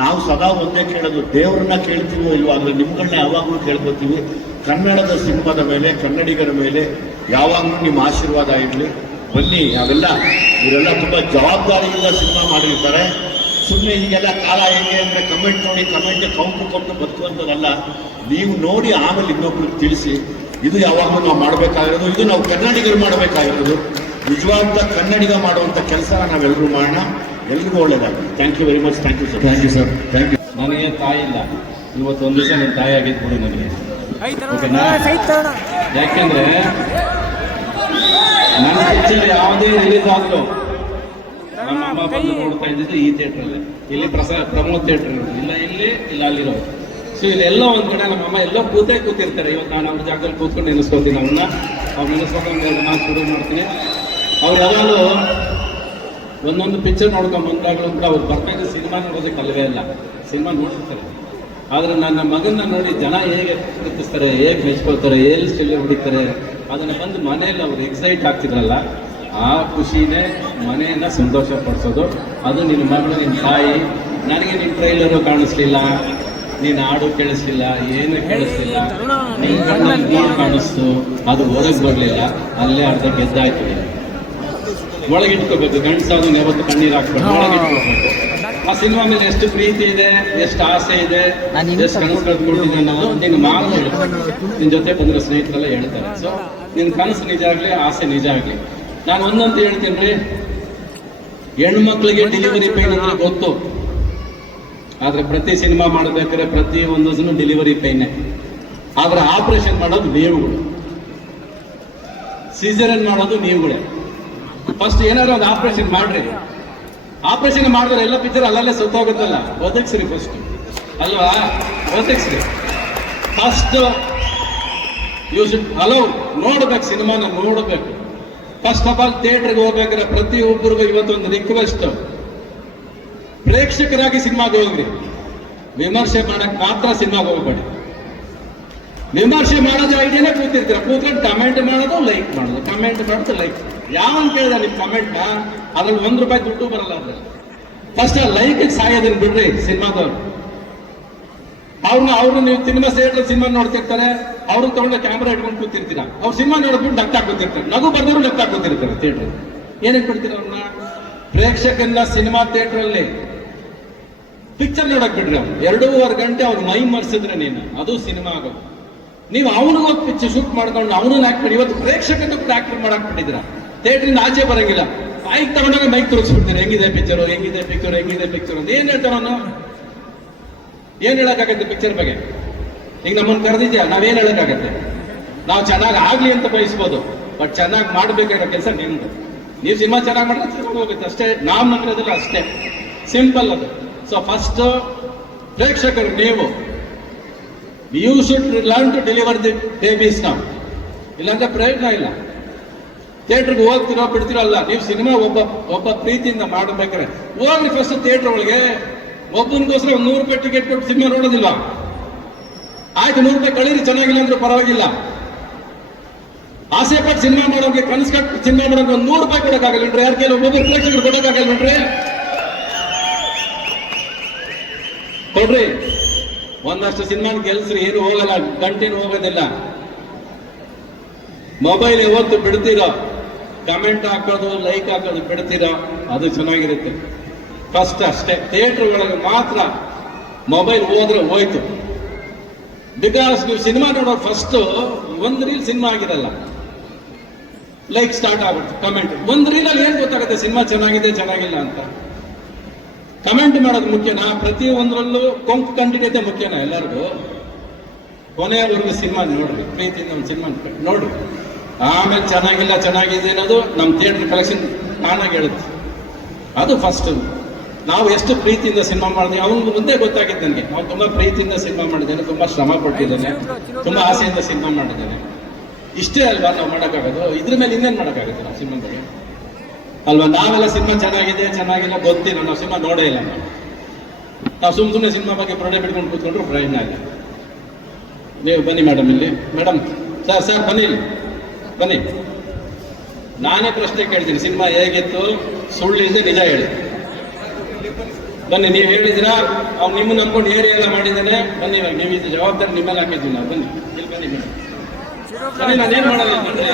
ನಾವು ಸದಾ ಒಂದೇ ಕೇಳೋದು, ದೇವರನ್ನ ಕೇಳ್ತೀವೋ ಇಲ್ವೋ, ಆದರೆ ನಿಮ್ಗಳನ್ನ ಯಾವಾಗಲೂ ಕೇಳ್ಕೊತೀವಿ. ಕನ್ನಡದ ಸಿನಿಮಾದ ಮೇಲೆ, ಕನ್ನಡಿಗರ ಮೇಲೆ ಯಾವಾಗಲೂ ನಿಮ್ಮ ಆಶೀರ್ವಾದ ಇರಲಿ. ಬನ್ನಿ, ಇವರೆಲ್ಲ ತುಂಬ ಜವಾಬ್ದಾರಿಯಿಂದ ಸಿನಿಮಾ ಮಾಡಿರ್ತಾರೆ. ಸುಮ್ಮನೆ ಹೀಗೆಲ್ಲ ಕಾಲ ಹೇಗೆ ಅಂದರೆ ಕಮೆಂಟ್ ನೋಡಿ ಕಮೆಂಟ್ ಕೌಂಟು ಕೊಟ್ಟು ಬದುಕುವಂಥದ್ದಲ್ಲ. ನೀವು ನೋಡಿ ಆಮೇಲೆ ಇನ್ನೊಬ್ರಿಗೆ ತಿಳಿಸಿ. ಇದು ಯಾವಾಗಲೂ ನಾವು ಮಾಡಬೇಕಾಗಿರೋದು, ಇದು ನಾವು ಕನ್ನಡಿಗರು ಮಾಡಬೇಕಾಗಿರೋದು. ನಿಜವಾದ ಕನ್ನಡಿಗ ಮಾಡುವಂಥ ಕೆಲಸ ನಾವೆಲ್ಲರೂ ಮಾಡೋಣ. ಎಲ್ರಿಗೂ ಒಳ್ಳೆಯದಾಗಲಿ. Thank you very much. Thank you sir. Thank you sir. Thank you. ನನಗೆ ತಾಯಿ ಇಲ್ಲ, ಇವತ್ತೊಂದು ದಿವಸ ನನ್ನ ತಾಯಿ ಆಗಿದ್ಬಿಡು ನನಗೆ. ಓಕೆನಾ? ಯಾಕೆಂದ್ರೆ ನನ್ನ ಪಿಕ್ಚರ್ ಯಾವುದೇ ರಿಲೀಸ್ ಆದ್ರು ನಮ್ಮ ಅಮ್ಮ ಬಂದು ನೋಡ್ತಾ ಇದ್ದಿದ್ದು ಈ ಥಿಯೇಟ್ರಲ್ಲೇ. ಇಲ್ಲಿ ಪ್ರಮೋದ್ ಥಿಯೇಟ್ರ್ ಇಲ್ಲ, ಇಲ್ಲಿ ಇಲ್ಲ ಅಲ್ಲಿರೋ. ಸೊ ಇಲ್ಲೆಲ್ಲೋ ಒಂದ್ ಕಡೆ ನಮ್ಮಮ್ಮ ಎಲ್ಲೋ ಕೂತಿರ್ತಾರೆ. ಇವತ್ತು ನಾನು ಅವ್ರ ಜಾಗದಲ್ಲಿ ಕೂತ್ಕೊಂಡು ನೆನೆಸ್ಕೋತೀನಿ ಅವ್ರನ್ನ. ಅವ್ರು ನೆನೆಸ್ಕೊಂಡು ನಾನು ಶುರು ಮಾಡ್ತೀನಿ. ಅವ್ರು ಯಾವಾಗಲೂ ಒಂದೊಂದು ಪಿಕ್ಚರ್ ನೋಡ್ಕೊಂಡು ಬಂದಾಗಲೂ ಕೂಡ ಅವ್ರು ಬರ್ಬೇಕು ಸಿನಿಮಾ ನೋಡೋದಕ್ಕೆ ಅಲ್ಲವೇ ಇಲ್ಲ, ಸಿನಿಮಾ ನೋಡ್ತಿರ್ತಾರೆ. ಆದರೆ ನನ್ನ ಮಗನ್ನ ನೋಡಿ ಜನ ಹೇಗೆ ಪ್ರೀತಿಸ್ತಾರೆ, ಹೇಗೆ ಮೆಚ್ಕೊಳ್ತಾರೆ, ಎಲ್ಲಿ ಸ್ಟಿಲ್ ಹೊಡಿತಾರೆ, ಅದನ್ನು ಬಂದು ಮನೆಯಲ್ಲಿ ಅವ್ರು ಎಕ್ಸೈಟ್ ಆಗ್ತಿದ್ರಲ್ಲ, ಆ ಖುಷಿನೇ ಮನೆಯನ್ನು ಸಂತೋಷ ಪಡಿಸೋದು. ಅದು ನಿನ್ನ ಮಗಳು, ನಿನ್ನ ತಾಯಿ. ನನಗೆ ನಿನ್ನ ಟ್ರೈಲರು ಕಾಣಿಸ್ಲಿಲ್ಲ, ನೀನು ಹಾಡು ಕೇಳಿಸ್ಲಿಲ್ಲ, ಏನು ಕೇಳಿಸ್ಲಿಲ್ಲ, ನಿನ್ನ ಕಣ್ಣಲ್ಲಿ ನೀರು ಕಾಣಿಸ್ತು, ಅದು ಹೊರಗೆ ಬರಲಿಲ್ಲ, ಅಲ್ಲೇ ಅರ್ಧ ಗೆದ್ದಾಯ್ತು. ಒಳಗಿಟ್ಕೋಬೇಕು, ಗಂಡಸಾದನ್ನು ಯಾವತ್ತು ಕಣ್ಣೀರು ಹಾಕ್ಬೇಕು, ಒಳಗಿಟ್ಕೋಬೇಕು. ಆ ಸಿನಿಮಾ ಮೇಲೆ ಎಷ್ಟು ಪ್ರೀತಿ ಇದೆ, ಎಷ್ಟು ಆಸೆ ಇದೆ, ಎಷ್ಟು ಕನಸು ಕಳ್ಕೊಂಡಿದೆ ಅನ್ನೋದು ನಿನ್ನ ಮಾತು ಹೇಳ್ತಾರೆ. ನಿನ್ನ ಜೊತೆ ಬಂದಿರೋ ಸ್ನೇಹಿತರೆಲ್ಲ ಹೇಳ್ತಾರೆ. ಸೊ ನಿನ್ನ ಕನಸು ನಿಜ ಆಗಲಿ, ಆಸೆ ನಿಜ ಆಗಲಿ. ನಾನು ಒಂದಂತ ಹೇಳ್ತೀನಿ ರೀ, ಹೆಣ್ಮಕ್ಳಿಗೆ ಡೆಲಿವರಿ ಪೇನ್ ಅಂದ್ರೆ ಗೊತ್ತು. ಆದ್ರೆ ಪ್ರತಿ ಸಿನಿಮಾ ಮಾಡಬೇಕಾದ್ರೆ ಪ್ರತಿ ಒಂದು ಡೆಲಿವರಿ ಪೇನೆ. ಆದ್ರೆ ಆಪರೇಷನ್ ಮಾಡೋದು ನೀವುಗಳು, ಸಿಸೇರಿಯನ್ ಮಾಡೋದು ನೀವುಗಳೇ. ಫಸ್ಟ್ ಏನಾದ್ರು ಒಂದು ಆಪರೇಷನ್ ಮಾಡ್ರಿ. ಆಪರೇಷನ್ ಮಾಡಿದ್ರೆ ಎಲ್ಲ ಪಿಕ್ಚರ್ ಅಲ್ಲಲ್ಲೇ ಸತ್ತೋಗುತ್ತಲ್ಲ, ಬದುಕ್ಸ್ರಿ ಫಸ್ಟ್ ಅಲ್ವಾ? ಬದುಕ್ಸ್ರಿ ಫಸ್ಟ್. ಯು ಶುಡ್ ಅಲೋ ನೋಡ್ಬೇಕು, ಸಿನಿಮಾನ ನೋಡ್ಬೇಕು. ಫಸ್ಟ್ ಆಫ್ ಆಲ್ ಥಿಯೇಟರ್ಗೆ ಹೋಗ್ಬೇಕಾದ್ರೆ ಪ್ರತಿಯೊಬ್ಬರಿಗೂ ಇವತ್ತೊಂದು ರಿಕ್ವೆಸ್ಟ್, ಪ್ರೇಕ್ಷಕರಾಗಿ ಸಿನಿಮಾಗೆ ಹೋಗ್ರಿ. ವಿಮರ್ಶೆ ಮಾಡಕ್ ಮಾತ್ರ ಸಿನಿಮಾಗೆ ಹೋಗ್ಬೇಡಿ. ವಿಮರ್ಶೆ ಮಾಡೋದು ಐಡಿಯಾನೇ ಕೂತಿರ್ತೀರ, ಕೂತ್ಕೊಂಡು ಕಮೆಂಟ್ ಮಾಡೋದು, ಲೈಕ್ ಮಾಡೋದು, ಕಮೆಂಟ್ ಮಾಡೋದು, ಲೈಕ್. ಯಾವನ್ ಕೇಳಿದ ನಿಮ್ ಕಮೆಂಟ್ ಅದ್ರಲ್ಲಿ ₹1 ದುಡ್ಡು ಬರಲ್ಲ. ಅದ್ರಲ್ಲಿ ಫಸ್ಟ್ ಆ ಲೈಕ್ ಸಾಯೋದನ್ನ ಬಿಡ್ರಿ ಸಿನಿಮಾದವ್ರು. ಅವ್ರನ್ನ ನೀವು ಸಿನಿಮಾ ಥಿಯೇಟರ್ ಸಿನಿಮಾ ನೋಡ್ತಿರ್ತಾರೆ, ಅವ್ರನ್ನ ತಗೊಂಡು ಕ್ಯಾಮ್ರಾ ಇಟ್ಕೊಂಡು ಕೂತಿರ್ತೀರ. ಅವ್ರು ಸಿನಿಮಾ ನೋಡ್ಬಿಟ್ಟು ನಗ್ತಾ ಕೂತಿರ್ತಾರೆ, ನಗು ಬರ್ದವ್ರು ನಗ್ತಾ ಕೂತಿರ್ತಾರೆ ಥಿಯೇಟರ್. ಏನಕ್ಕೆ ಬಿಡ್ತೀರ ಅವ್ರನ್ನ? ಪ್ರೇಕ್ಷಕನ್ನ ಸಿನಿಮಾ ಥಿಯೇಟರ್ ಅಲ್ಲಿ ಪಿಕ್ಚರ್ ನೋಡಕ್ ಬಿಡ್ರಿ. ಅವ್ರು 2.5 ಗಂಟೆ ಅವ್ರು ಮೈ ಮರ್ಸಿದ್ರೆ ನೀನು ಅದು ಸಿನಿಮಾ ಆಗೋದು. ನೀವು ಅವನಿಗೆ ಹೋಗಿ ಪಿಕ್ಚರ್ ಶೂಟ್ ಮಾಡ್ಕೊಂಡು ಅವನನ್ನ ಆಕ್ಟ್ ಮಾಡಿ ಇವತ್ತು ಪ್ರೇಕ್ಷಕನ ಕೂಡ ಆಕ್ಟ್ ಮಾಡಕ್ ಬಿಟ್ಟಿದ್ರ. ಥಿಯೇಟ್ರಿಂದ ಆಚೆ ಬರಂಗಿಲ್ಲ, ಮೈಕ್ ತಗೊಂಡಾಗ ಮೈಕ್ ತೋರಿಸ್ಬಿಡ್ತೀರಿ, ಹೆಂಗಿದೆ ಪಿಕ್ಚರ್, ಹೆಂಗಿದೆ ಪಿಕ್ಚರ್, ಹೆಂಗಿದೆ ಪಿಕ್ಚರ್ ಅಂತ. ಏನ್ ಹೇಳ್ತಾರ ಅವನು? ಏನ್ ಹೇಳಕ್ಕಾಗತ್ತೆ ಪಿಕ್ಚರ್ ಬಗ್ಗೆ? ಈಗ ನಮ್ಮನ್ನು ಕರೆದಿದ್ಯಾ, ನಾವೇನ್ ಹೇಳಕ್ಕಾಗತ್ತೆ? ನಾವು ಚೆನ್ನಾಗಿ ಆಗ್ಲಿ ಅಂತ ಬಯಸ್ಬೋದು, ಬಟ್ ಚೆನ್ನಾಗಿ ಮಾಡ್ಬೇಕಾಗಿರೋ ಕೆಲಸ ನಿಮ್ದು. ನೀವು ಸಿನಿಮಾ ಚೆನ್ನಾಗಿ ಮಾಡಿದ್ರೆ ಚೆನ್ನಾಗಿ ಹೋಗುತ್ತೆ ಅಷ್ಟೇ. ನಾವು ನಂಬಿರೋದಿಲ್ಲ ಅಷ್ಟೇ, ಸಿಂಪಲ್ ಅದು. ಸೊ ಫಸ್ಟ್ ಪ್ರೇಕ್ಷಕರು ನೀವು, you should learn to deliver the babies ನಾವು. ಇಲ್ಲಾಂದ್ರೆ ಪ್ರಯೋಜನ ಇಲ್ಲ. ಥಿಯೇಟರ್ಗೆ ಹೋಗ್ತಿರೋ ಬಿಡ್ತಿರೋ ಅಲ್ಲ, ನೀವು ಸಿನಿಮಾ ಒಬ್ಬ ಪ್ರೀತಿಯಿಂದ ಮಾಡಬೇಕಾದ್ರೆ ಹೋಗ್ರಿ ಫಸ್ಟ್ ಥಿಯೇಟರ್ ಒಳಗೆ. ಒಬ್ಬನಿಗೋಸ್ಕರ ಒಂದು ₹100 ಟಿಕೆಟ್ ಕೊಟ್ಟು ಸಿನಿಮಾ ನೋಡೋದಿಲ್ಲ. ಆಯ್ತು, ₹100 ಕಳೀರಿ, ಚೆನ್ನಾಗಿಲ್ಲ ಅಂದ್ರೆ ಪರವಾಗಿಲ್ಲ. ಆಸೆ ಪಟ್ಟು ಸಿನಿಮಾ ಮಾಡೋಕೆ, ಕನಸು ಕಟ್ಟು ಸಿನಿಮಾ ಮಾಡೋಕೆ ಒಂದು ₹100 ಕೊಡೋಕ್ಕಾಗಲ್ಲ. ಯಾರು ಕೇಳಿ ಒಬ್ಬೊಬ್ಬರು ಪ್ರೇಕ್ಷಕರು ಕೊಡೋಕ್ಕಾಗಲ್ಲ ಕೊಡ್ರಿ. ಒಂದಷ್ಟು ಸಿನಿಮಾ ಗೆಲ್ಸ್ರಿ, ಏನು ಹೋಗಲ್ಲ, ಗಂಟೇನು ಹೋಗೋದಿಲ್ಲ. ಮೊಬೈಲ್ ಯಾವತ್ತು ಬಿಡ್ತೀರೋ, ಕಮೆಂಟ್ ಹಾಕೋದು, ಲೈಕ್ ಹಾಕೋದು ಬಿಡ್ತೀರೋ, ಅದು ಚೆನ್ನಾಗಿರುತ್ತೆ. ಫಸ್ಟ್ ಅಷ್ಟೇ. ಥಿಯೇಟರ್ ಒಳಗೆ ಮಾತ್ರ ಮೊಬೈಲ್ ಹೋದ್ರೆ ಹೋಯ್ತು. ಬಿಕಾಸ್ ನೀವು ಸಿನಿಮಾ ನೋಡೋ ಫಸ್ಟ್ ಒಂದು ರೀಲ್ ಸಿನಿಮಾ ಆಗಿರಲ್ಲ, ಲೈಕ್ ಸ್ಟಾರ್ಟ್ ಆಗುತ್ತೆ, ಕಮೆಂಟ್. ಒಂದು ರೀಲಲ್ಲಿ ಏನ್ ಗೊತ್ತಾಗುತ್ತೆ ಸಿನಿಮಾ ಚೆನ್ನಾಗಿದೆ ಚೆನ್ನಾಗಿಲ್ಲ ಅಂತ? ಕಮೆಂಟ್ ಮಾಡೋದು ಮುಖ್ಯನಾ? ಪ್ರತಿ ಒಂದರಲ್ಲೂ ಕೊಂಕು ಕಂಟಿನ್ಯೂತೆ ಮುಖ್ಯನಾ ಎಲ್ಲರಿಗೂ? ಕೊನೆಯವರೆಗೂ ಸಿನಿಮಾ ನೋಡ್ರಿ, ಪ್ರೀತಿಯಿಂದ ಒಂದು ಸಿನಿಮಾ ನೋಡ್ರಿ. ಆಮೇಲೆ ಚೆನ್ನಾಗಿಲ್ಲ ಚೆನ್ನಾಗಿದೆ ಅನ್ನೋದು ನಮ್ಮ ಥಿಯೇಟರ್ ಕಲೆಕ್ಷನ್ ತಾನಾಗಿ ಹೇಳುತ್ತೆ. ಅದು ಫಸ್ಟ್. ನಾವು ಎಷ್ಟು ಪ್ರೀತಿಯಿಂದ ಸಿನಿಮಾ ಮಾಡಿದ್ವಿ ಅವನಿಗೆ ಮುಂದೆ ಗೊತ್ತಾಗಿದ್ದು ನನಗೆ. ಅವ್ನು ತುಂಬಾ ಪ್ರೀತಿಯಿಂದ ಸಿನಿಮಾ ಮಾಡಿದ್ದಾನೆ, ತುಂಬಾ ಶ್ರಮ ಪಟ್ಟಿದ್ದಾನೆ, ತುಂಬಾ ಆಸೆಯಿಂದ ಸಿನಿಮಾ ಮಾಡಿದ್ದಾನೆ. ಇಷ್ಟೇ ಅಲ್ವಾ ನಾವು ಮಾಡೋಕ್ಕಾಗೋದು? ಇದ್ರ ಮೇಲೆ ಇನ್ನೇನು ಮಾಡೋಕ್ಕಾಗುತ್ತೆ ನಾವು ಸಿನಿಮಾದಲ್ಲಿ ಅಲ್ವಾ? ನಾವೆಲ್ಲ ಸಿನಿಮಾ ಚೆನ್ನಾಗಿದೆ ಚೆನ್ನಾಗಿಲ್ಲ ಗೊತ್ತಿಲ್ಲ, ನಾವು ಸಿನಿಮಾ ನೋಡೇ ಇಲ್ಲ. ನಾವು ಸುಮ್ಮನೆ ಸಿನಿಮಾ ಬಗ್ಗೆ ಪ್ರೊಡಕ್ಟ್ ಬಿಟ್ಕೊಂಡು ಕೂತ್ಕೊಂಡ್ರು ಪ್ರಯೋಜನ ಇಲ್ಲ. ನೀವು ಬನ್ನಿ ಮೇಡಮ್, ಇಲ್ಲಿ ಮೇಡಮ್, ಸರ್ ಬನ್ನಿ, ಇಲ್ಲಿ ಬನ್ನಿ. ನಾನೇ ಪ್ರಶ್ನೆ ಕೇಳ್ತೀನಿ, ಸಿನಿಮಾ ಹೇಗಿತ್ತು? ಸುಳ್ಳಿದೆ ನಿಜ ಹೇಳಿ. ಬನ್ನಿ, ನೀವು ಹೇಳಿದಿರಾ ಅವ್ನು ನಿಮ್ಮನ್ನ ನಂಬ್ಕೊಂಡು ಏರಿ ಎಲ್ಲ ಮಾಡಿದ್ದಾನೆ. ಬನ್ನಿ, ಇವಾಗ ನೀವು ಇದು ಜವಾಬ್ದಾರಿ ನಿಮ್ಮಲ್ಲಿ ಹಾಕಿದ್ದೀನಿ ನಾವು. ಬನ್ನಿ, ಇಲ್ಲಿ ಬನ್ನಿ ಮೇಡಮ್. ಬನ್ನಿ, ನಾನೇನು ಮಾಡಲ್ಲ ಬನ್ನಿ.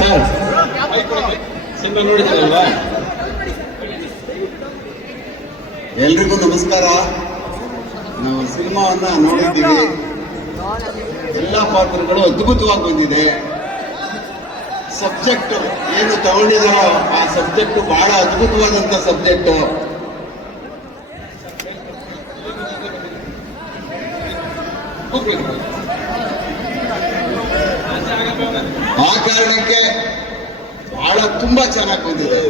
ಸರ್ ಸಿನಿಮಾ ನೋಡಿದ್ರಲ್ವಾ? ಎಲ್ರಿಗೂ ನಮಸ್ಕಾರ. ನಾವು ಸಿನಿಮಾವನ್ನ ನೋಡಿದ್ದೀವಿ. ಎಲ್ಲ ಪಾತ್ರಗಳು ಅದ್ಭುತವಾಗಿ ಬಂದಿದೆ. ಸಬ್ಜೆಕ್ಟ್ ಏನು ತಗೊಂಡಿದಾರೋ ಆ ಸಬ್ಜೆಕ್ಟ್ ಬಹಳ ಅದ್ಭುತವಾದಂತ ಸಬ್ಜೆಕ್ಟ್. ಆ ಕಾರಣಕ್ಕೆ ಬಹಳ ತುಂಬಾ ಚೆನ್ನಾಗಿ ಬಂದಿದೆ.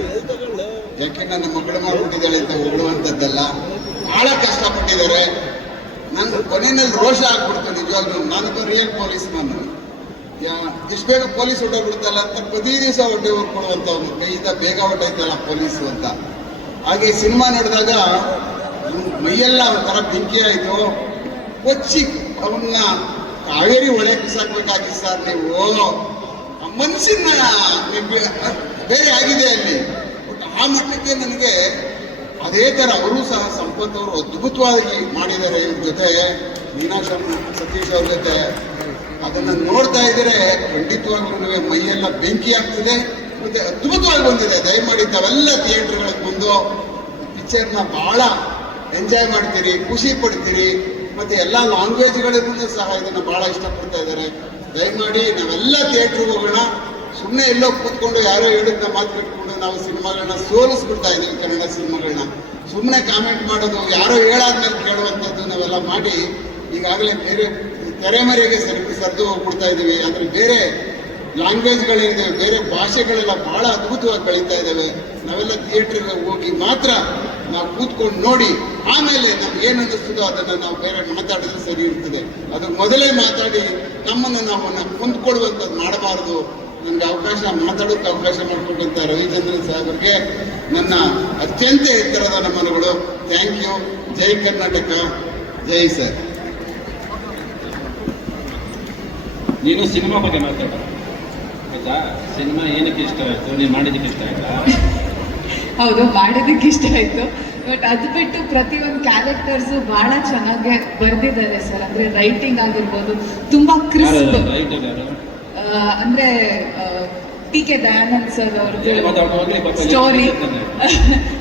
ಯಾಕೆಂದ್ರೆ ನನ್ನ ಮಗಳು ಮಾಡ್ಬಿಟ್ಟಿದ್ದಾಳೆ ಅಂತ ಹೊಗಳುವಂಥದ್ದಲ್ಲ, ಬಹಳ ಕಷ್ಟಪಟ್ಟಿದ್ದಾರೆ. ನನ್ನ ಕೊನೆಯಲ್ಲಿ ರೋಷ ಆಗ್ಬಿಡ್ತು ನಿಜವಾಗ್ಲೂ. ನಾನೊಬ್ಬ ರಿಯಲ್ ಪೊಲೀಸ್ ಮ್ಯಾನ್. ಇಷ್ಟು ಬೇಗ ಪೊಲೀಸ್ ಹೊಟ್ಟೋಗ್ಬಿಡ್ತಲ್ಲ ಅಂತ ಪ್ರತಿ ದಿವಸ ಹೊಟ್ಟೆ ಕೊಡುವಂತ ಅವನು ಕೈಯಿಂದ ಬೇಗ ಹೊಟ್ಟೈತಲ್ಲ ಪೊಲೀಸು ಅಂತ. ಹಾಗೆ ಸಿನಿಮಾ ನೋಡಿದಾಗ ಮೈಯೆಲ್ಲ ಒಂಥರ ಬೆಂಕಿ ಆಯ್ತು. ಕೊಚ್ಚಿ ಅವನ್ನ ಕಾವೇರಿ ಒಳೆ ಬಿಸಾಕ್ಬೇಕಾಗಿ ಸರ್ ನೀವು. ಮನಸ್ಸಿನ ಬೇರೆ ಆಗಿದೆ ಅಲ್ಲಿ. ಬಟ್ ಆ ಮಟ್ಟಕ್ಕೆ ನನಗೆ ಅದೇ ತರ ಅವರು ಸಹ ಸಂಪತ್ ಅವರು ಅದ್ಭುತವಾಗಿ ಮಾಡಿದ್ದಾರೆ. ಇವ್ರ ಜೊತೆ ಸತೀಶ್ ಅವ್ರ ಜೊತೆ ಅದನ್ನ ನೋಡ್ತಾ ಇದ್ರೆ ಖಂಡಿತವಾಗ್ಲೂ ಮೈಯೆಲ್ಲ ಬೆಂಕಿ ಆಗ್ತಿದೆ. ಮತ್ತೆ ಅದ್ಭುತವಾಗಿ ಬಂದಿದೆ. ದಯಮಾಡಿ ತಾವೆಲ್ಲ ಥಿಯೇಟರ್ಗಳಿಗೆ ಬಂದು ಪಿಕ್ಚರ್ನ ಬಹಳ ಎಂಜಾಯ್ ಮಾಡ್ತೀರಿ, ಖುಷಿ ಪಡ್ತೀರಿ. ಮತ್ತೆ ಎಲ್ಲ ಲ್ಯಾಂಗ್ವೇಜ್ಗಳಿಂದ ಸಹ ಇದನ್ನ ಬಹಳ ಇಷ್ಟಪಡ್ತಾ ಇದ್ದಾರೆ. ದಯಮಾಡಿ ನಾವೆಲ್ಲ ಥಿಯೇಟರ್ಗೆ ಹೋಗೋಣ. ಸುಮ್ಮನೆ ಎಲ್ಲೋ ಕೂತ್ಕೊಂಡು ಯಾರೋ ಹೇಳಿದ್ನ ಮಾತು ಕಟ್ಕೊಂಡು ನಾವು ಸಿನಿಮಾಗಳನ್ನ ಸೋಲಿಸ್ಬಿಡ್ತಾ ಇದ್ದೀವಿ. ಕನ್ನಡ ಸಿನಿಮಾಗಳನ್ನ ಸುಮ್ಮನೆ ಕಾಮೆಂಟ್ ಮಾಡೋದು, ಯಾರೋ ಹೇಳಾದ್ಮೇಲೆ ಕೇಳುವಂಥದ್ದು ನಾವೆಲ್ಲ ಮಾಡಿ ಈಗಾಗಲೇ ಬೇರೆ ತೆರೆಮರೆಗೆ ಸರಿದು ಹೋಗ್ಬಿಡ್ತಾ ಇದ್ದೀವಿ. ಅದ್ರ ಬೇರೆ ಲ್ಯಾಂಗ್ವೇಜ್ಗಳಿದ್ದಾವೆ, ಬೇರೆ ಭಾಷೆಗಳೆಲ್ಲ ಬಹಳ ಅದ್ಭುತವಾಗಿ ಬೆಳೀತಾ ಇದ್ದಾವೆ. ನಾವೆಲ್ಲ ಥಿಯೇಟರ್ಗೆ ಹೋಗಿ ಮಾತ್ರ ನಾವು ಕೂತ್ಕೊಂಡು ನೋಡಿ ಆಮೇಲೆ ನಮ್ಗೆ ಏನು ಅನ್ನಿಸ್ತದೋ ಅದನ್ನು ನಾವು ಬೇರೆ ಮಾತಾಡಿದ್ರೆ ಸರಿ ಇರ್ತದೆ. ಅದು ಮೊದಲೇ ಮಾತಾಡಿ ನಮ್ಮನ್ನು ನಾವು ಹೊಂದ್ಕೊಳ್ಳುವಂಥದ್ದು ಮಾಡಬಾರ್ದು. ನನಗೆ ಮಾತಾಡೋಕ್ಕೆ ಅವಕಾಶ ಮಾಡಿಕೊಟ್ಟಂತ ರವಿಚಂದ್ರನ್ ಸಾಹೇಬರಿಗೆ ನನ್ನ ಅತ್ಯಂತ ಎತ್ತರದ ನಮನಗಳು. Thank you. ಜೈ ಕರ್ನಾಟಕ, ಜೈ ಸರ್. ನೀನು ಸಿನಿಮಾ ಬಗ್ಗೆ ಮಾತಾಡ ಆಯ್ತಾ? ಸಿನಿಮಾ ಏನಕ್ಕೆ ಇಷ್ಟ ಆಯ್ತು? ನೀನು ಮಾಡಿದ್ದಕ್ಕೆ ಇಷ್ಟ ಆಯ್ತಾ? ಹೌದು, ಮಾಡಿದ್ದಕ್ಕೆ ಇಷ್ಟ ಆಯ್ತು. ಬಟ್ ಅದು ಬಿಟ್ಟು ಪ್ರತಿಯೊಂದು ಕ್ಯಾರೆಕ್ಟರ್ಸು ಬಹಳ ಚೆನ್ನಾಗಿ ಬರ್ದಿದ್ದಾರೆ ಸರ್. ಅಂದ್ರೆ ರೈಟಿಂಗ್ ಆಗಿರ್ಬೋದು, ತುಂಬಾ ಕ್ರಿಸ್ಪ್. ಅಂದ್ರೆ ಟಿ.ಕೆ. ದಯಾನಂದ್ ಸರ್ ಅವ್ರದ್ದು ಸ್ಟೋರಿ,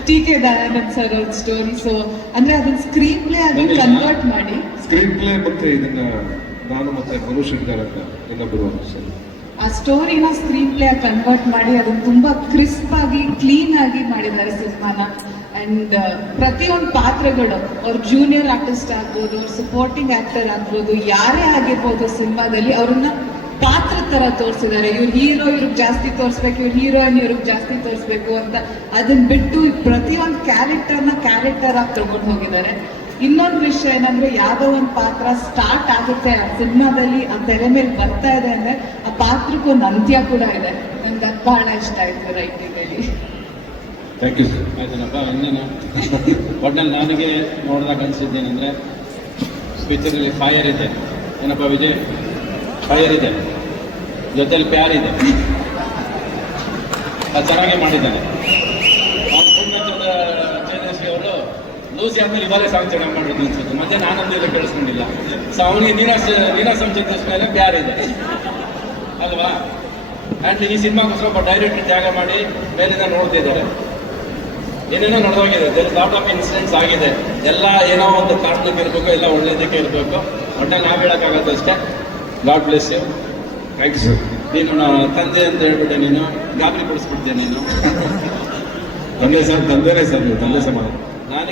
ಟಿ.ಕೆ. ದಯಾನಂದ್ ಸರ್ ಅವ್ರ ಸ್ಟೋರಿ. ಸೊ ಅಂದ್ರೆ ಅದನ್ನ ಸ್ಕ್ರೀನ್ ಪ್ಲೇ ಆಗಿ ಕನ್ವರ್ಟ್ ಮಾಡಿ, ಸ್ಕ್ರೀನ್ ಪ್ಲೇ ಮತ್ತೆ ಇದನ್ನ ನಾನು ಮತ್ತೆ ಮನುಷ್ಯರಿದ್ದಾರೆ ಅಂತ ಇನ್ನೊಬ್ಬರು ಆ ಸ್ಟೋರಿನ ಸ್ಕ್ರೀನ್ ಪ್ಲೇ ಆಗಿ ಕನ್ವರ್ಟ್ ಮಾಡಿ ಅದನ್ನ ತುಂಬಾ ಕ್ರಿಸ್ಪ್ ಆಗಿ ಕ್ಲೀನ್ ಆಗಿ ಮಾಡಿದ್ದಾರೆ ಸಿನಿಮಾನ. ಅಂಡ್ ಪ್ರತಿಯೊಂದು ಪಾತ್ರಗಳು, ಅವ್ರ ಜೂನಿಯರ್ ಆರ್ಟಿಸ್ಟ್ ಆಗ್ಬೋದು, ಅವ್ರ ಸಪೋರ್ಟಿಂಗ್ ಆಕ್ಟರ್ ಆಗ್ಬೋದು, ಯಾರೇ ಆಗಿರ್ಬೋದು ಸಿನಿಮಾದಲ್ಲಿ ಅವ್ರನ್ನ ಪಾತ್ರ ತರ ತೋರಿಸಿದ್ದಾರೆ. ಇವ್ರು ಹೀರೋ ಇವ್ರಿಗೆ ಜಾಸ್ತಿ ತೋರಿಸ್ಬೇಕು, ಇವ್ರು ಹೀರೋಯಿನ್ ಇವ್ರಿಗೆ ಜಾಸ್ತಿ ತೋರಿಸ್ಬೇಕು ಅಂತ ಅದನ್ನ ಬಿಟ್ಟು ಪ್ರತಿಯೊಂದು ಕ್ಯಾರೆಕ್ಟರ್ ಆಗಿ ತಗೊಂಡು ಹೋಗಿದ್ದಾರೆ. ಇನ್ನೊಂದು ವಿಷಯ ಏನಂದ್ರೆ, ಯಾವುದೋ ಒಂದು ಪಾತ್ರ ಸ್ಟಾರ್ಟ್ ಆಗುತ್ತೆ ಆ ಸಿನಿಮಾದಲ್ಲಿ, ಆ ತೆರೆ ಮೇಲೆ ಬರ್ತಾ ಇದೆ ಅಂದ್ರೆ ಆ ಪಾತ್ರಕ್ಕೂ ಒಂದು ಅಂತ್ಯ ಕೂಡ ಇದೆ. ನನ್ಗೆ ಅದು ಬಹಳ ಇಷ್ಟ ಆಯ್ತು ರೈಟಿಂಗ್ ಅಲ್ಲಿ. Thank you sir. ಆಯ್ತನಪ್ಪ. ಇನ್ನೇನು ಒಟ್ಟಲ್ಲಿ ನನಗೆ ನೋಡಿದಾಗ ಅನಿಸಿದ್ದೇನೆಂದರೆ, ಪಿಕ್ಚರಲ್ಲಿ ಫೈರ್ ಇದೆ. ಏನಪ್ಪ ವಿಜಯ್? ಫೈರ್ ಇದೆ, ಜೊತೆಲಿ ಪ್ಯಾರ್ ಇದೆ. ಅದು ಚೆನ್ನಾಗಿ ಮಾಡಿದ್ದಾನೆ. ಚೇತೇಶ್ವರಿ ಅವರು ಲೂಸಿ ಆದ್ಮೇಲೆ ಇವಾಗಲೇ ಸಾಂಗ್ ಚೆನ್ನಾಗಿ ಮಾಡಿದ್ದು ಅನ್ಸುತ್ತೆ. ಮತ್ತೆ ನಾನೊಂದು ಕೇಳಿಸ್ಕೊಂಡಿಲ್ಲ. ಸೊ ಅವನಿಗೆ ನೀನಾಸಂ ಚೇತೇಶ್ ಮೇಲೆ ಪ್ಯಾರ್ ಇದೆ ಅಲ್ವಾ? ಆ್ಯಂಡ್ ಈ ಸಿನಿಮಾಗೋಸ್ಕರ ಒಬ್ಬ ಡೈರೆಕ್ಟರ್ ತ್ಯಾಗ ಮಾಡಿ ಮೇಲಿಂದ ನೋಡ್ತಿದ್ದಾರೆ. ಏನೇನೋ ನಡೆದೋಗಿದೆ, ಲಾಟ್ ಆಫ್ ಇನ್ಸಿಡೆಂಟ್ಸ್ ಆಗಿದೆ. ಎಲ್ಲ ಏನೋ ಒಂದು ಕಾರಣಕ್ಕೆ ಇರಬೇಕು, ಎಲ್ಲ ಒಳ್ಳೇದಕ್ಕೆ ಇರಬೇಕು. ಒಟ್ಟಲ್ಲಿ ನಾವು ಹೇಳೋಕ್ಕಾಗತ್ತೆ ಅಷ್ಟೇ. God bless you. Thank you sir. ನೀನು ತಂದೆ ಅಂತ ಹೇಳ್ಬಿಟ್ಟೆ, ನೀನು ಗಾಬರಿ ಪಡಿಸ್ಬಿಡ್ತೆ ನೀನು. ತಂದೆ ಸರ್, ತಂದೆನೇ ಸರ್, ನೀವು ತಂದೆ ಸಮಾನ. ನಾನು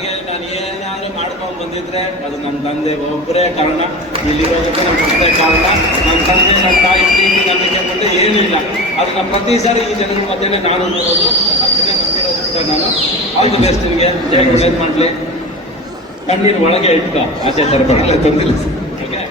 ಏನಾದ್ರು ಮಾಡ್ಕೊಂಡು ಬಂದಿದ್ರೆ ಅದು ನನ್ನ ತಂದೆ ಒಬ್ಬರೇ ಕಾರಣ. ಇಲ್ಲಿರೋದಕ್ಕೆ ನಮ್ಮ ತಂದೆ ಕಾರಣ. ನನ್ನ ತಂದೆ, ನನ್ನ ತಾಯಿ ಪ್ರೀತಿ ನಂಬಿಕೆ ಮುಂದೆ ಏನೂ ಇಲ್ಲ. ಅದನ್ನ ಪ್ರತಿ ಸಾರಿ ಈ ಜನರ ಮಧ್ಯೆ ನಾನು ನೋಡೋದು, ಅಷ್ಟೇ ನಂಬಿರೋದು ಕೂಡ ನಾನು. ಆಲ್ ದಿ ಬೆಸ್ಟ್ ನಿಮಗೆ, ಜಯ ಒಳ್ಳೇದು ಮಾಡಲಿ. ಕಣ್ಣೀರು ಒಳಗೆ ಇಟ್ಕ, ಆಚೆ ತರಬೇಡ. ತಂದಿಲ್ಲ ಸರ್. ಓಕೆ.